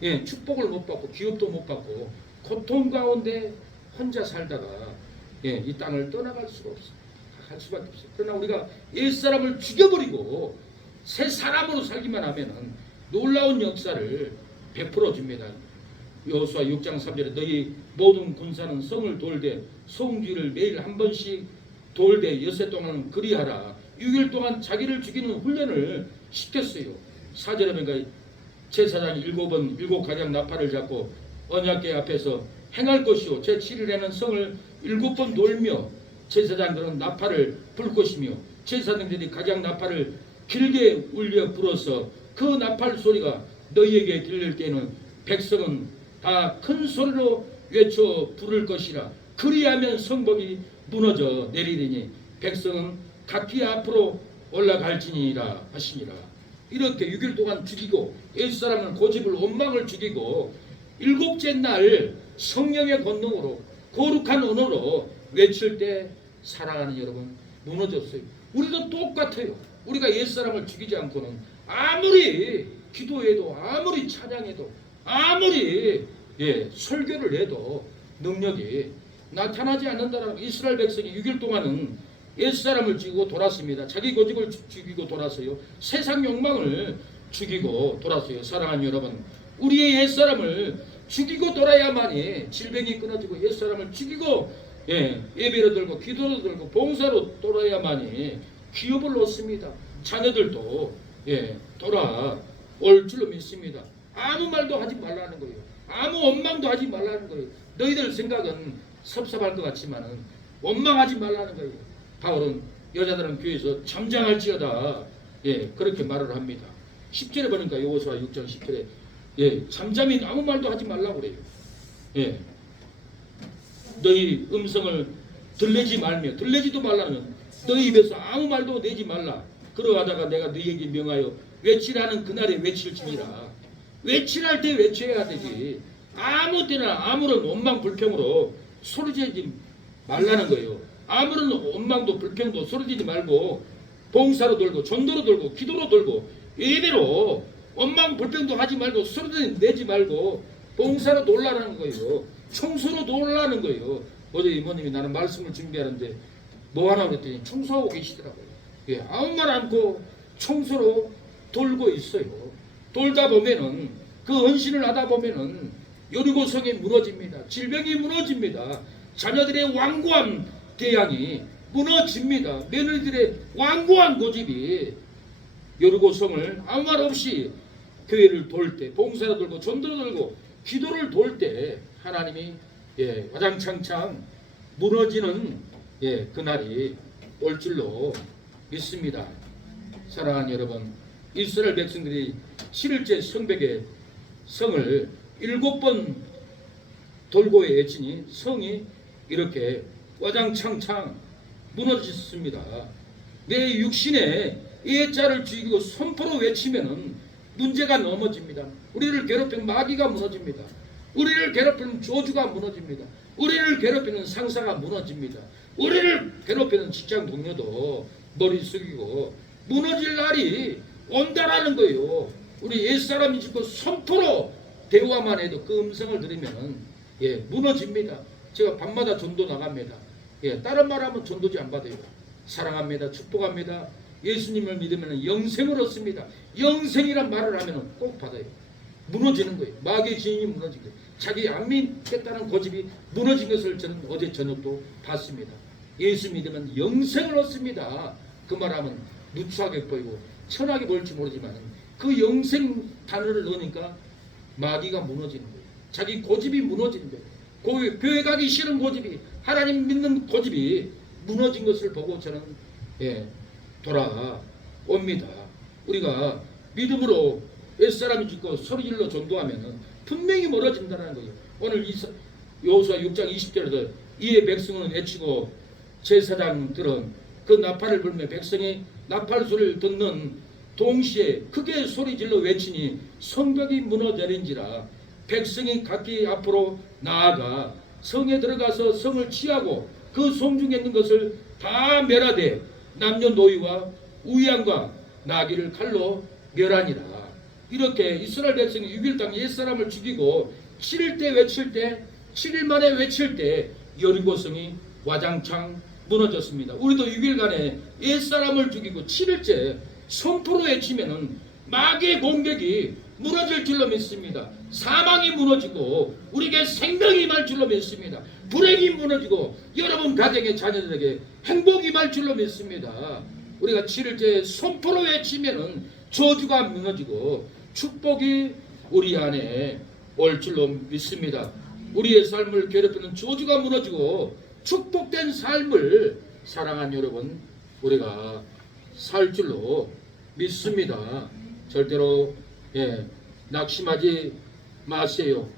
축복을 못 받고 기업도 못 받고 고통 가운데 혼자 살다가 이 땅을 떠나갈 수가 없어요. 갈 수밖에 없어요. 그러나 우리가 옛사람을 죽여버리고 새 사람으로 살기만 하면 놀라운 역사를 베풀어 줍니다. 여호수아 6장 3절에 너희 모든 군사는 성을 돌되 성주를 매일 한 번씩 돌되 여세 동안 그리하라. 6일 동안 자기를 죽이는 훈련을 시켰어요. 4절에 보니까 제사장이 일곱 가장 나팔을 잡고 언약궤 앞에서 행할 것이요 제7일에는 성을 7번 돌며 제사장들은 나팔을 불 것이며 제사장들이 가장 나팔을 길게 울려 불어서 그 나팔 소리가 너희에게 들릴 때에는 백성은 다 큰 소리로 외쳐 부를 것이라. 그리하면 성벽이 무너져 내리리니 백성은 각기 앞으로 올라갈지니라 하시니라. 이렇게 6일 동안 죽이고 옛사람은 고집을 원망을 죽이고 일곱째 날 성령의 권능으로 거룩한 언어로 외칠 때 사랑하는 여러분 무너졌어요. 우리도 똑같아요. 우리가 옛사람을 죽이지 않고는 아무리 기도해도 아무리 찬양해도 아무리 설교를 해도 능력이 나타나지 않는다라는. 이스라엘 백성이 6일 동안은 옛사람을 죽이고 돌았습니다. 자기 고집을 죽이고 돌았어요. 세상 욕망을 죽이고 돌았어요. 사랑하는 여러분, 우리의 옛사람을 죽이고 돌아야만이 질병이 끊어지고 옛사람을 죽이고 예배로 들고 기도로 들고 봉사로 돌아야만이 기업을 얻습니다. 자녀들도 돌아올 줄로 믿습니다. 아무 말도 하지 말라는 거예요. 아무 원망도 하지 말라는 거예요. 너희들 생각은 섭섭할 것 같지만은 원망하지 말라는 거예요. 바울은 여자들은 교회에서 잠잠할지어다 그렇게 말을 합니다. 10절에 보니까 여호수아 6장 10절에 잠잠히 아무 말도 하지 말라고 그래요. 너희 음성을 들리지 말며 들리지도 말라는 너희 입에서 아무 말도 내지 말라. 그러하다가 내가 너희에게 명하여 외치라는 그날에 외칠지니라. 외칠할 때 외쳐야 되지. 아무 때나 아무런 원망 불평으로 소리지지 말라는 거예요. 아무런 원망도 불평도 소리지지 말고 봉사로 돌고 전도로 돌고 기도로 돌고 예배로 원망 불평도 하지 말고 소리 내지 말고 봉사로 놀라는 거예요. 청소로 놀라는 거예요. 어제 이모님이 나는 말씀을 준비하는데 뭐 하나 그랬더니 청소하고 계시더라고요. 아무 말 않고 청소로 돌고 있어요. 돌다 보면은 그 헌신을 하다 보면은 여리고성이 무너집니다. 질병이 무너집니다. 자녀들의 완고한 대양이 무너집니다. 며느리들의 완고한 고집이 여리고성을 아무 말 없이 교회를 돌 때, 봉사를 돌고 전도를 돌고 기도를 돌 때 하나님이 와장창창 무너지는 그날이 올 줄로 믿습니다. 사랑하는 여러분, 이스라엘 백성들이 7일째 성벽에 성을 7번 돌고 외치니 성이 이렇게 와장창창 무너졌습니다. 내 육신에 예자를 죽이고 선포로 외치면은 문제가 넘어집니다. 우리를 괴롭히는 마귀가 무너집니다. 우리를 괴롭히는 조주가 무너집니다. 우리를 괴롭히는 상사가 무너집니다. 우리를 괴롭히는 직장 동료도 머리 숙이고 무너질 날이 온다라는 거예요. 우리 옛사람이 짓고 선포로 대화만 해도 그 음성을 들으면 무너집니다. 제가 밤마다 전도 나갑니다. 다른 말하면 전도지 안 받아요. 사랑합니다. 축복합니다. 예수님을 믿으면 영생을 얻습니다. 영생이란 말을 하면 꼭 받아요. 무너지는 거예요. 마귀의 진이 무너진 거예요. 자기 안 믿겠다는 고집이 무너진 것을 저는 어제 저녁도 봤습니다. 예수 믿으면 영생을 얻습니다. 그 말하면 누추하게 보이고 천하게 보일지 모르지만 그 영생 단어를 넣으니까 마귀가 무너지는 거예요. 자기 고집이 무너지는 거예요. 교회 가기 싫은 고집이, 하나님 믿는 고집이 무너진 것을 보고 저는 돌아옵니다. 우리가 믿음으로 옛사람이 죽고 소리질러 전도하면 분명히 멀어진다는 거예요. 오늘 여호수아 6장 20절에서 이에 백성은 외치고 제사장들은 그 나팔을 불며 백성이 나팔 소리를 듣는 동시에 크게 소리질러 외치니 성벽이 무너져린지라. 백성이 각기 앞으로 나아가 성에 들어가서 성을 취하고 그 성 중에 있는 것을 다 멸하되 남녀노이와 우양과 나귀를 칼로 멸하니라. 이렇게 이스라엘 백성이 6일 동안 옛사람을 죽이고 7일 때 외칠 때 7일 만에 외칠 때 여리고성이 와장창 무너졌습니다. 우리도 6일간에 옛사람을 죽이고 7일째 선포로 외치면은 마귀의 공격이 무너질 줄로 믿습니다. 사망이 무너지고 우리에게 생명이 임할 줄로 믿습니다. 불행이 무너지고 여러분 가정의 자녀들에게 행복이 임할 줄로 믿습니다. 우리가 7일째 선포로 외치면은 저주가 무너지고 축복이 우리 안에 올 줄로 믿습니다. 우리의 삶을 괴롭히는 저주가 무너지고 축복된 삶을 사랑하는 여러분 우리가 살 줄로 믿습니다. 절대로 낙심하지 마세요.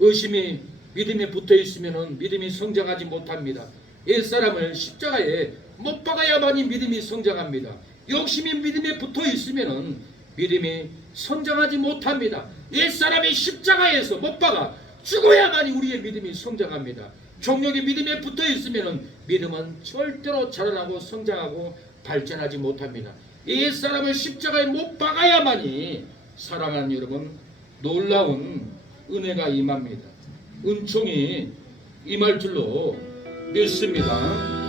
의심이 믿음에 붙어 있으면 믿음이 성장하지 못합니다. 옛사람을 십자가에 못 박아야만이 믿음이 성장합니다. 욕심이 믿음에 붙어 있으면 믿음이 성장하지 못합니다. 옛사람이 십자가에서 못 박아 죽어야만이 우리의 믿음이 성장합니다. 종력이 믿음에 붙어 있으면 믿음은 절대로 자라나고 성장하고 발전하지 못합니다. 옛사람을 십자가에 못 박아야만이 사랑하는 여러분 놀라운 은혜가 임합니다. 은총이 임할 줄로 믿습니다.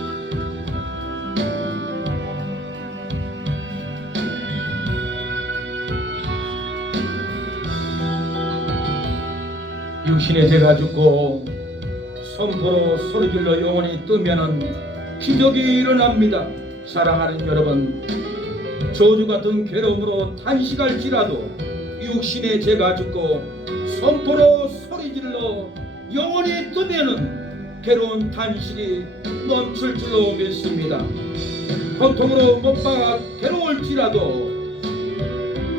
육신의 죄가 죽고 선포로 소리질러 영원히 뜨면은 기적이 일어납니다. 사랑하는 여러분, 저주 같은 괴로움으로 탄식할지라도 육신의 죄가 죽고 선포로 소리질러 영원히 뜨면은 괴로운 탄식이 멈출 줄로 믿습니다. 고통으로 못 박아 괴로울지라도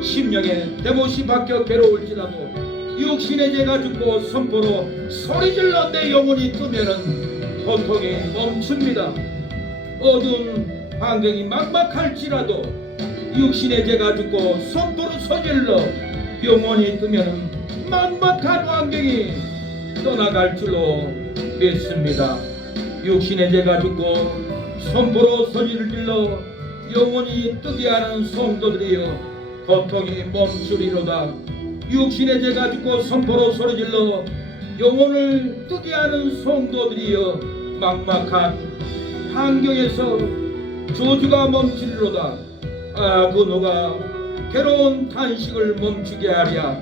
심령에 대못이 박혀 괴로울지라도 육신의 죄가 죽고 선포로 소리질러 내 영혼이 뜨면은 고통이 멈춥니다. 어두운 환경이 막막할지라도 육신의 죄가 죽고 선포로 소리질러 영혼이 뜨면은 막막한 환경이 떠나갈 줄로 믿습니다. 육신의 죄가 죽고 선포로 소리를 질러 영혼이 뜨게 하는 성도들이여 고통이 멈추리로다. 육신의 죄가 죽고 선포로 소리질러 영혼을 뜨게 하는 성도들이여 막막한 환경에서 저주가 멈추리로다. 그 누가 괴로운 탄식을 멈추게 하랴.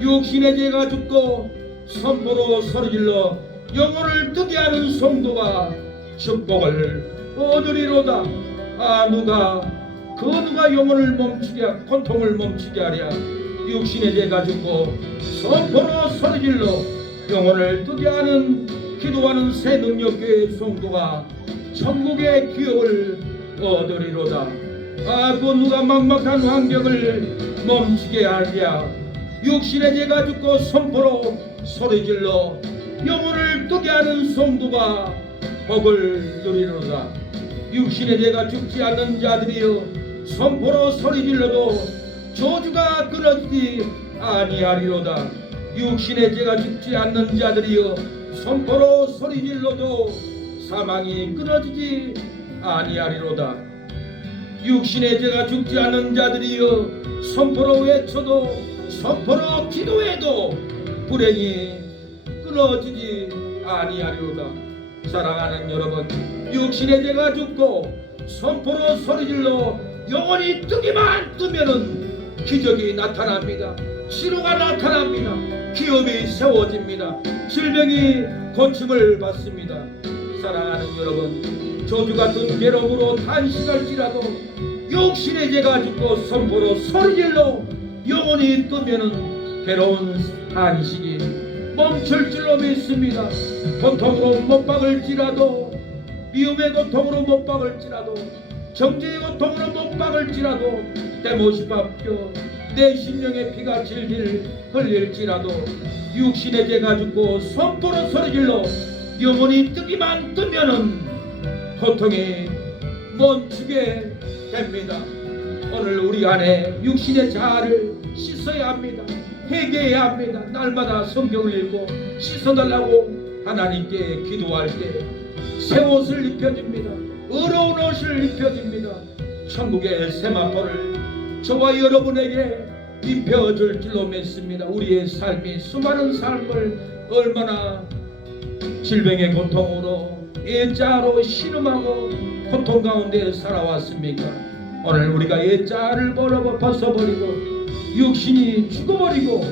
육신의 죄가 죽고 선포로 소리질러 영혼을 뜨게 하는 성도가 축복을 얻으리로다. 누가 영혼을 멈추게 고통을 멈추게 하랴. 육신의 죄가 죽고 선포로 소리질러 영혼을 뜨게 하는 기도하는 새 능력교회 성도가 천국의 기업을 얻으리로다. 그 누가 막막한 환경을 멈추게 하랴. 육신의 죄가 죽고 선포로 소리질러 영혼을 뜨게 하는 성도가 복을 누리로다. 육신의 죄가 죽지 않는 자들이여 선포로 소리질러도 저주가 끊어지지 아니하리로다. 육신의 죄가 죽지 않는 자들이여 선포로 소리질러도 사망이 끊어지지 아니하리로다. 육신의 죄가 죽지 않는 자들이여 선포로 외쳐도 선포로 기도해도 불행이 끊어지지 아니하리로다. 사랑하는 여러분, 육신의 죄가 죽고 선포로 소리질러 영원히 뜨기만 뜨면은 기적이 나타납니다. 치료가 나타납니다. 기업이 세워집니다. 질병이 고침을 받습니다. 사랑하는 여러분, 저주 같은 괴로움으로 탄식할지라도 육신의 죄가 죽고 선포로 소리질러 영원히 뜨면은 괴로운 탄식이 멈출 줄로 믿습니다. 고통으로 못 박을지라도 미움의 고통으로 못 박을지라도 정죄의 고통으로 못 박을지라도 때못이 박혀 내 심령의 피가 질질 흘릴지라도 육신의 죄가 죽고 선포로 소리질러 영혼이 뜨기만 뜨면은 고통이 멈추게 됩니다. 오늘 우리 안에 육신의 자아를 씻어야 합니다. 회개해야 합니다. 날마다 성경을 읽고 씻어달라고 하나님께 기도할 때 새 옷을 입혀줍니다. 의로운 옷을 입혀줍니다. 천국의 세마포를 저와 여러분에게 입혀줄 줄로 믿습니다. 우리의 삶이 수많은 삶을 얼마나 질병의 고통으로 옛자로 신음하고 고통 가운데 살아왔습니까? 오늘 우리가 옛자를 벗어버리고 육신이 죽어버리고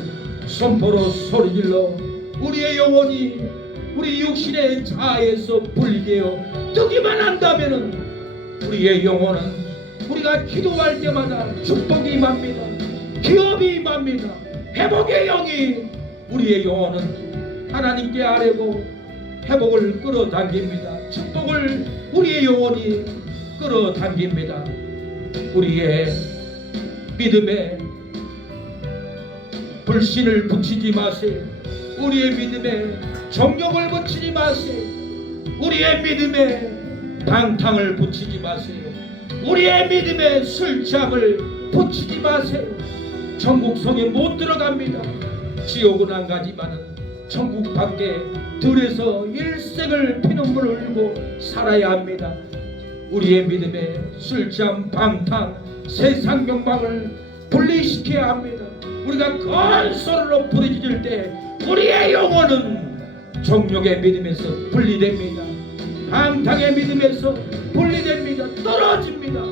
선포로 소리질러 우리의 영혼이 우리 육신의 자아에서 분리되어 뜨기만 한다면은 우리의 영혼은 우리가 기도할 때마다 축복이 임합니다. 기업이 임합니다. 회복의 영이 우리의 영혼은 하나님께 아뢰고 회복을 끌어당깁니다. 축복을 우리의 영혼이 끌어당깁니다. 우리의 믿음에 불신을 붙이지 마세요. 우리의 믿음에 정욕을 붙이지 마세요. 우리의 믿음에 방탕을 붙이지 마세요. 우리의 믿음에 술취함을 붙이지 마세요. 천국성에 못 들어갑니다. 지옥은 안 가지만은 천국 밖에 들에서 일생을 피눈물을 흘리고 살아야 합니다. 우리의 믿음에 술취함, 방탕, 세상 영광을 분리시켜야 합니다. 우리가 큰 소리로 부르짖을 때 우리의 영혼은 정욕의 믿음에서 분리됩니다. 방탕의 믿음에서 분리됩니다. 떨어집니다.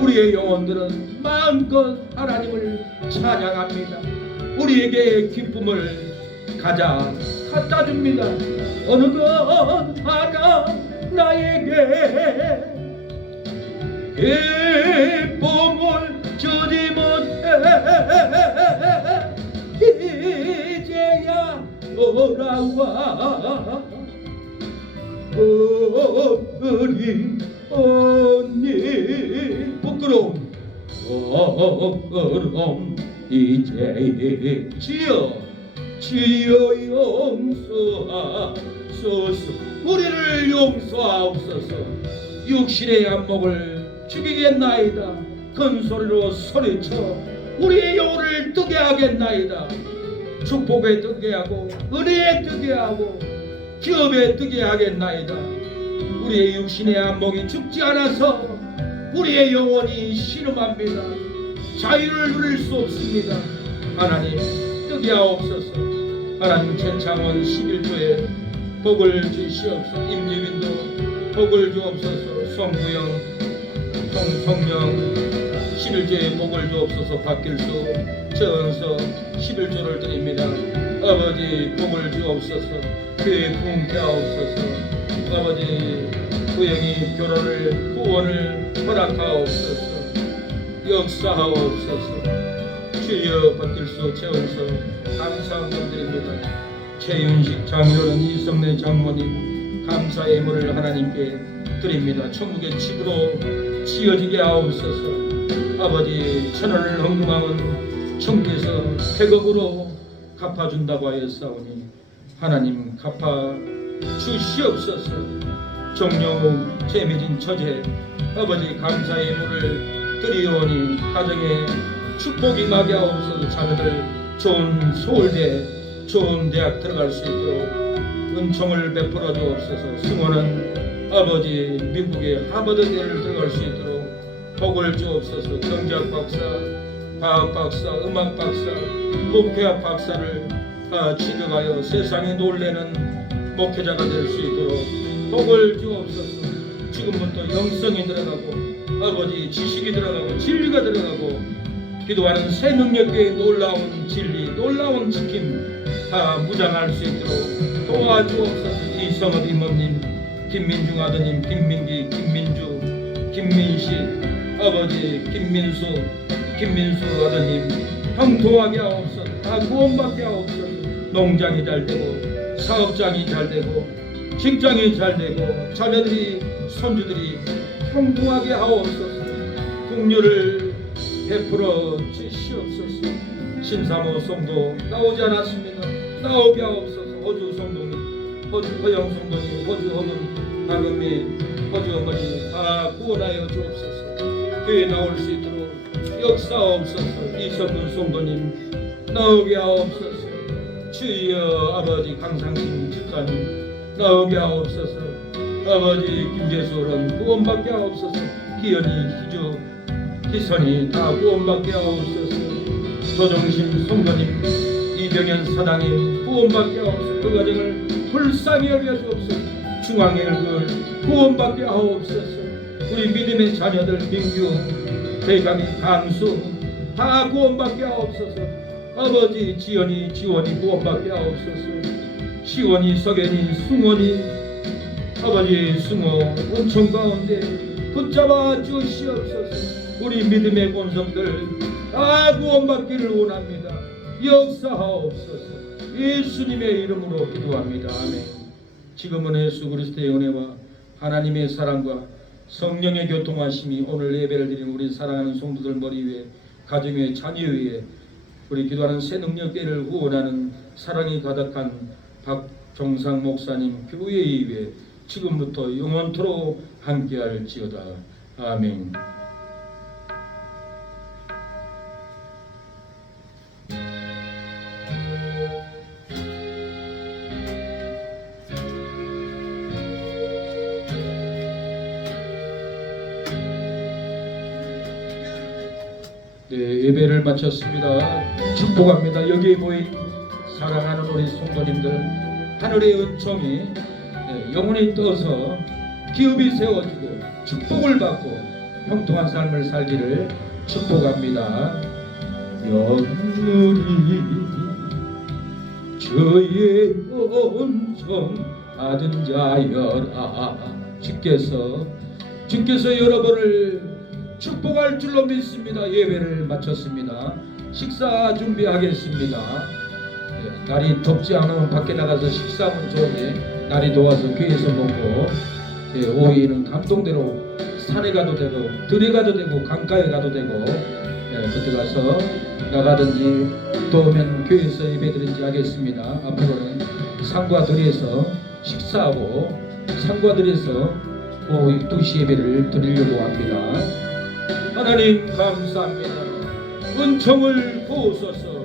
우리의 영혼들은 마음껏 하나님을 찬양합니다. 우리에게 기쁨을 갖다 줍니다. 어느 것 하나 나에게 기쁨을 주지 못해 이제야 돌아와 어린 언니 부끄러움 이제 지어 용서하소서. 우리를 용서하옵소서. 육신의 안목을 죽이겠나이다. 큰 소리로 소리쳐 우리의 영혼을 뜨게 하겠나이다. 축복에 뜨게 하고 은혜에 뜨게 하고 기업에 뜨게 하겠나이다. 우리의 육신의 안목이 죽지 않아서 우리의 영혼이 신음합니다. 자유를 누릴 수 없습니다. 하나님 뜨게 하옵소서. 하나님 최창원 11조에 복을 주시옵소서. 임유빈도 복을 주옵소서. 성구영 성명 11조에 복을 주옵소서. 박길수 전서 11조를 드립니다. 아버지 복을 주옵소서. 교회 부흥케 하옵소서. 아버지 구영이 결혼을 후원을 허락하옵소서. 역사하옵소서. 주여 박길수 최원서 감사한 감드립니다. 최윤식 장로는 이성래 장모님 감사의 예물을 하나님께 드립니다. 천국의 집으로 지어지게 하옵소서. 아버지 천원을 헌금하면 천국에서 100억으로 갚아준다고 하였사오니 하나님 갚아 주시옵소서. 종료 재미진 처제 아버지 감사의 예물을 드리오니 가정에 축복이 임하게 하옵소서. 자녀들 좋은 서울대 좋은 대학 들어갈 수 있도록 은총을 베풀어 주옵소서. 승호는 아버지 미국의 하버드대를 들어갈 수 있도록 복을 주옵소서. 경제학 박사, 과학 박사, 음악 박사, 목회학 박사를 취득하여 세상에 놀래는 목회자가 될 수 있도록 복을 주옵소서. 지금부터 영성이 들어가고 아버지 지식이 들어가고 진리가 들어가고 기도하는 새 능력의 놀라운 진리, 놀라운 지킴 다 무장할 수 있도록 도와주옵소서. 이성업 이모님, 김민중 아드님, 김민기, 김민주, 김민식 아버지, 김민수 아드님 형통하게 하옵소서. 다 구원받게 하옵소서. 농장이 잘 되고 사업장이 잘 되고 직장이 잘 되고 자녀들이 손주들이 형통하게 하옵소서. 국류를 베풀어 주시옵소서. 신사모 성도 나오지 않았습니다. 나오게 하옵소서. 호주 성도님, 허영 성도님, 호주 어머니, 박은미, 호주 어머니 다 구원하여 주옵소서. 교회 나올 수 있도록 역사하옵소서. 이성근 성도님 나오게 하옵소서. 주여 아버지 강상심 집사님 나오게 하옵소서. 아버지 김재수는 구원받게 하옵소서. 기현이 희주 희선이 다 구원받게 하옵소서. 조정심 성도님 이병현 사당님 구원받게 하옵소서. 그 가정을 불쌍히 여겨 주옵소서. 중앙의 얼굴 구원받게 하옵소서. 우리 믿음의 자녀들 민규 대강이 강수 다 구원받게 하옵소서. 아버지 지연이 지원이 구원받게 하옵소서. 시원이 석연이 승원이 아버지 승호 온천 가운데 붙잡아 주시옵소서. 우리 믿음의 본성들 다 구원받기를 원합니다. 역사하옵소서. 예수님의 이름으로 기도합니다. 아멘. 지금은 예수 그리스도의 은혜와 하나님의 사랑과 성령의 교통하심이 오늘 예배를 드리는 우리 사랑하는 성도들 머리 위에, 가정 위에, 자녀 위에, 우리 기도하는 새 능력계를 후원하는 사랑이 가득한 박종상 목사님 교회 위에 지금부터 영원토록 함께할지어다. 아멘. 네, 예배를 마쳤습니다. 축복합니다. 여기에 보인 사랑하는 우리 성도님들, 하늘의 은총이 영원히 떠서 기업이 세워지고 축복을 받고 형통한 삶을 살기를 축복합니다. 영원히 저의 온성 받은 자여라. 주께서 여러분을 축복할 줄로 믿습니다. 예배를 마쳤습니다. 식사 준비하겠습니다. 날이 덥지 않으면 밖에 나가서 식사하면 좋은데 날이 더워서 교회에서 먹고, 오후에는 감동대로 산에 가도 되고 들에 가도 되고 강가에 가도 되고, 그때 가서 나가든지 더우면 교회에서 예배드리든지 하겠습니다. 앞으로는 산과 들에서 식사하고 산과 들에서 오후 2시 예배를 드리려고 합니다. 하나님 감사합니다. 은총을 부으소서.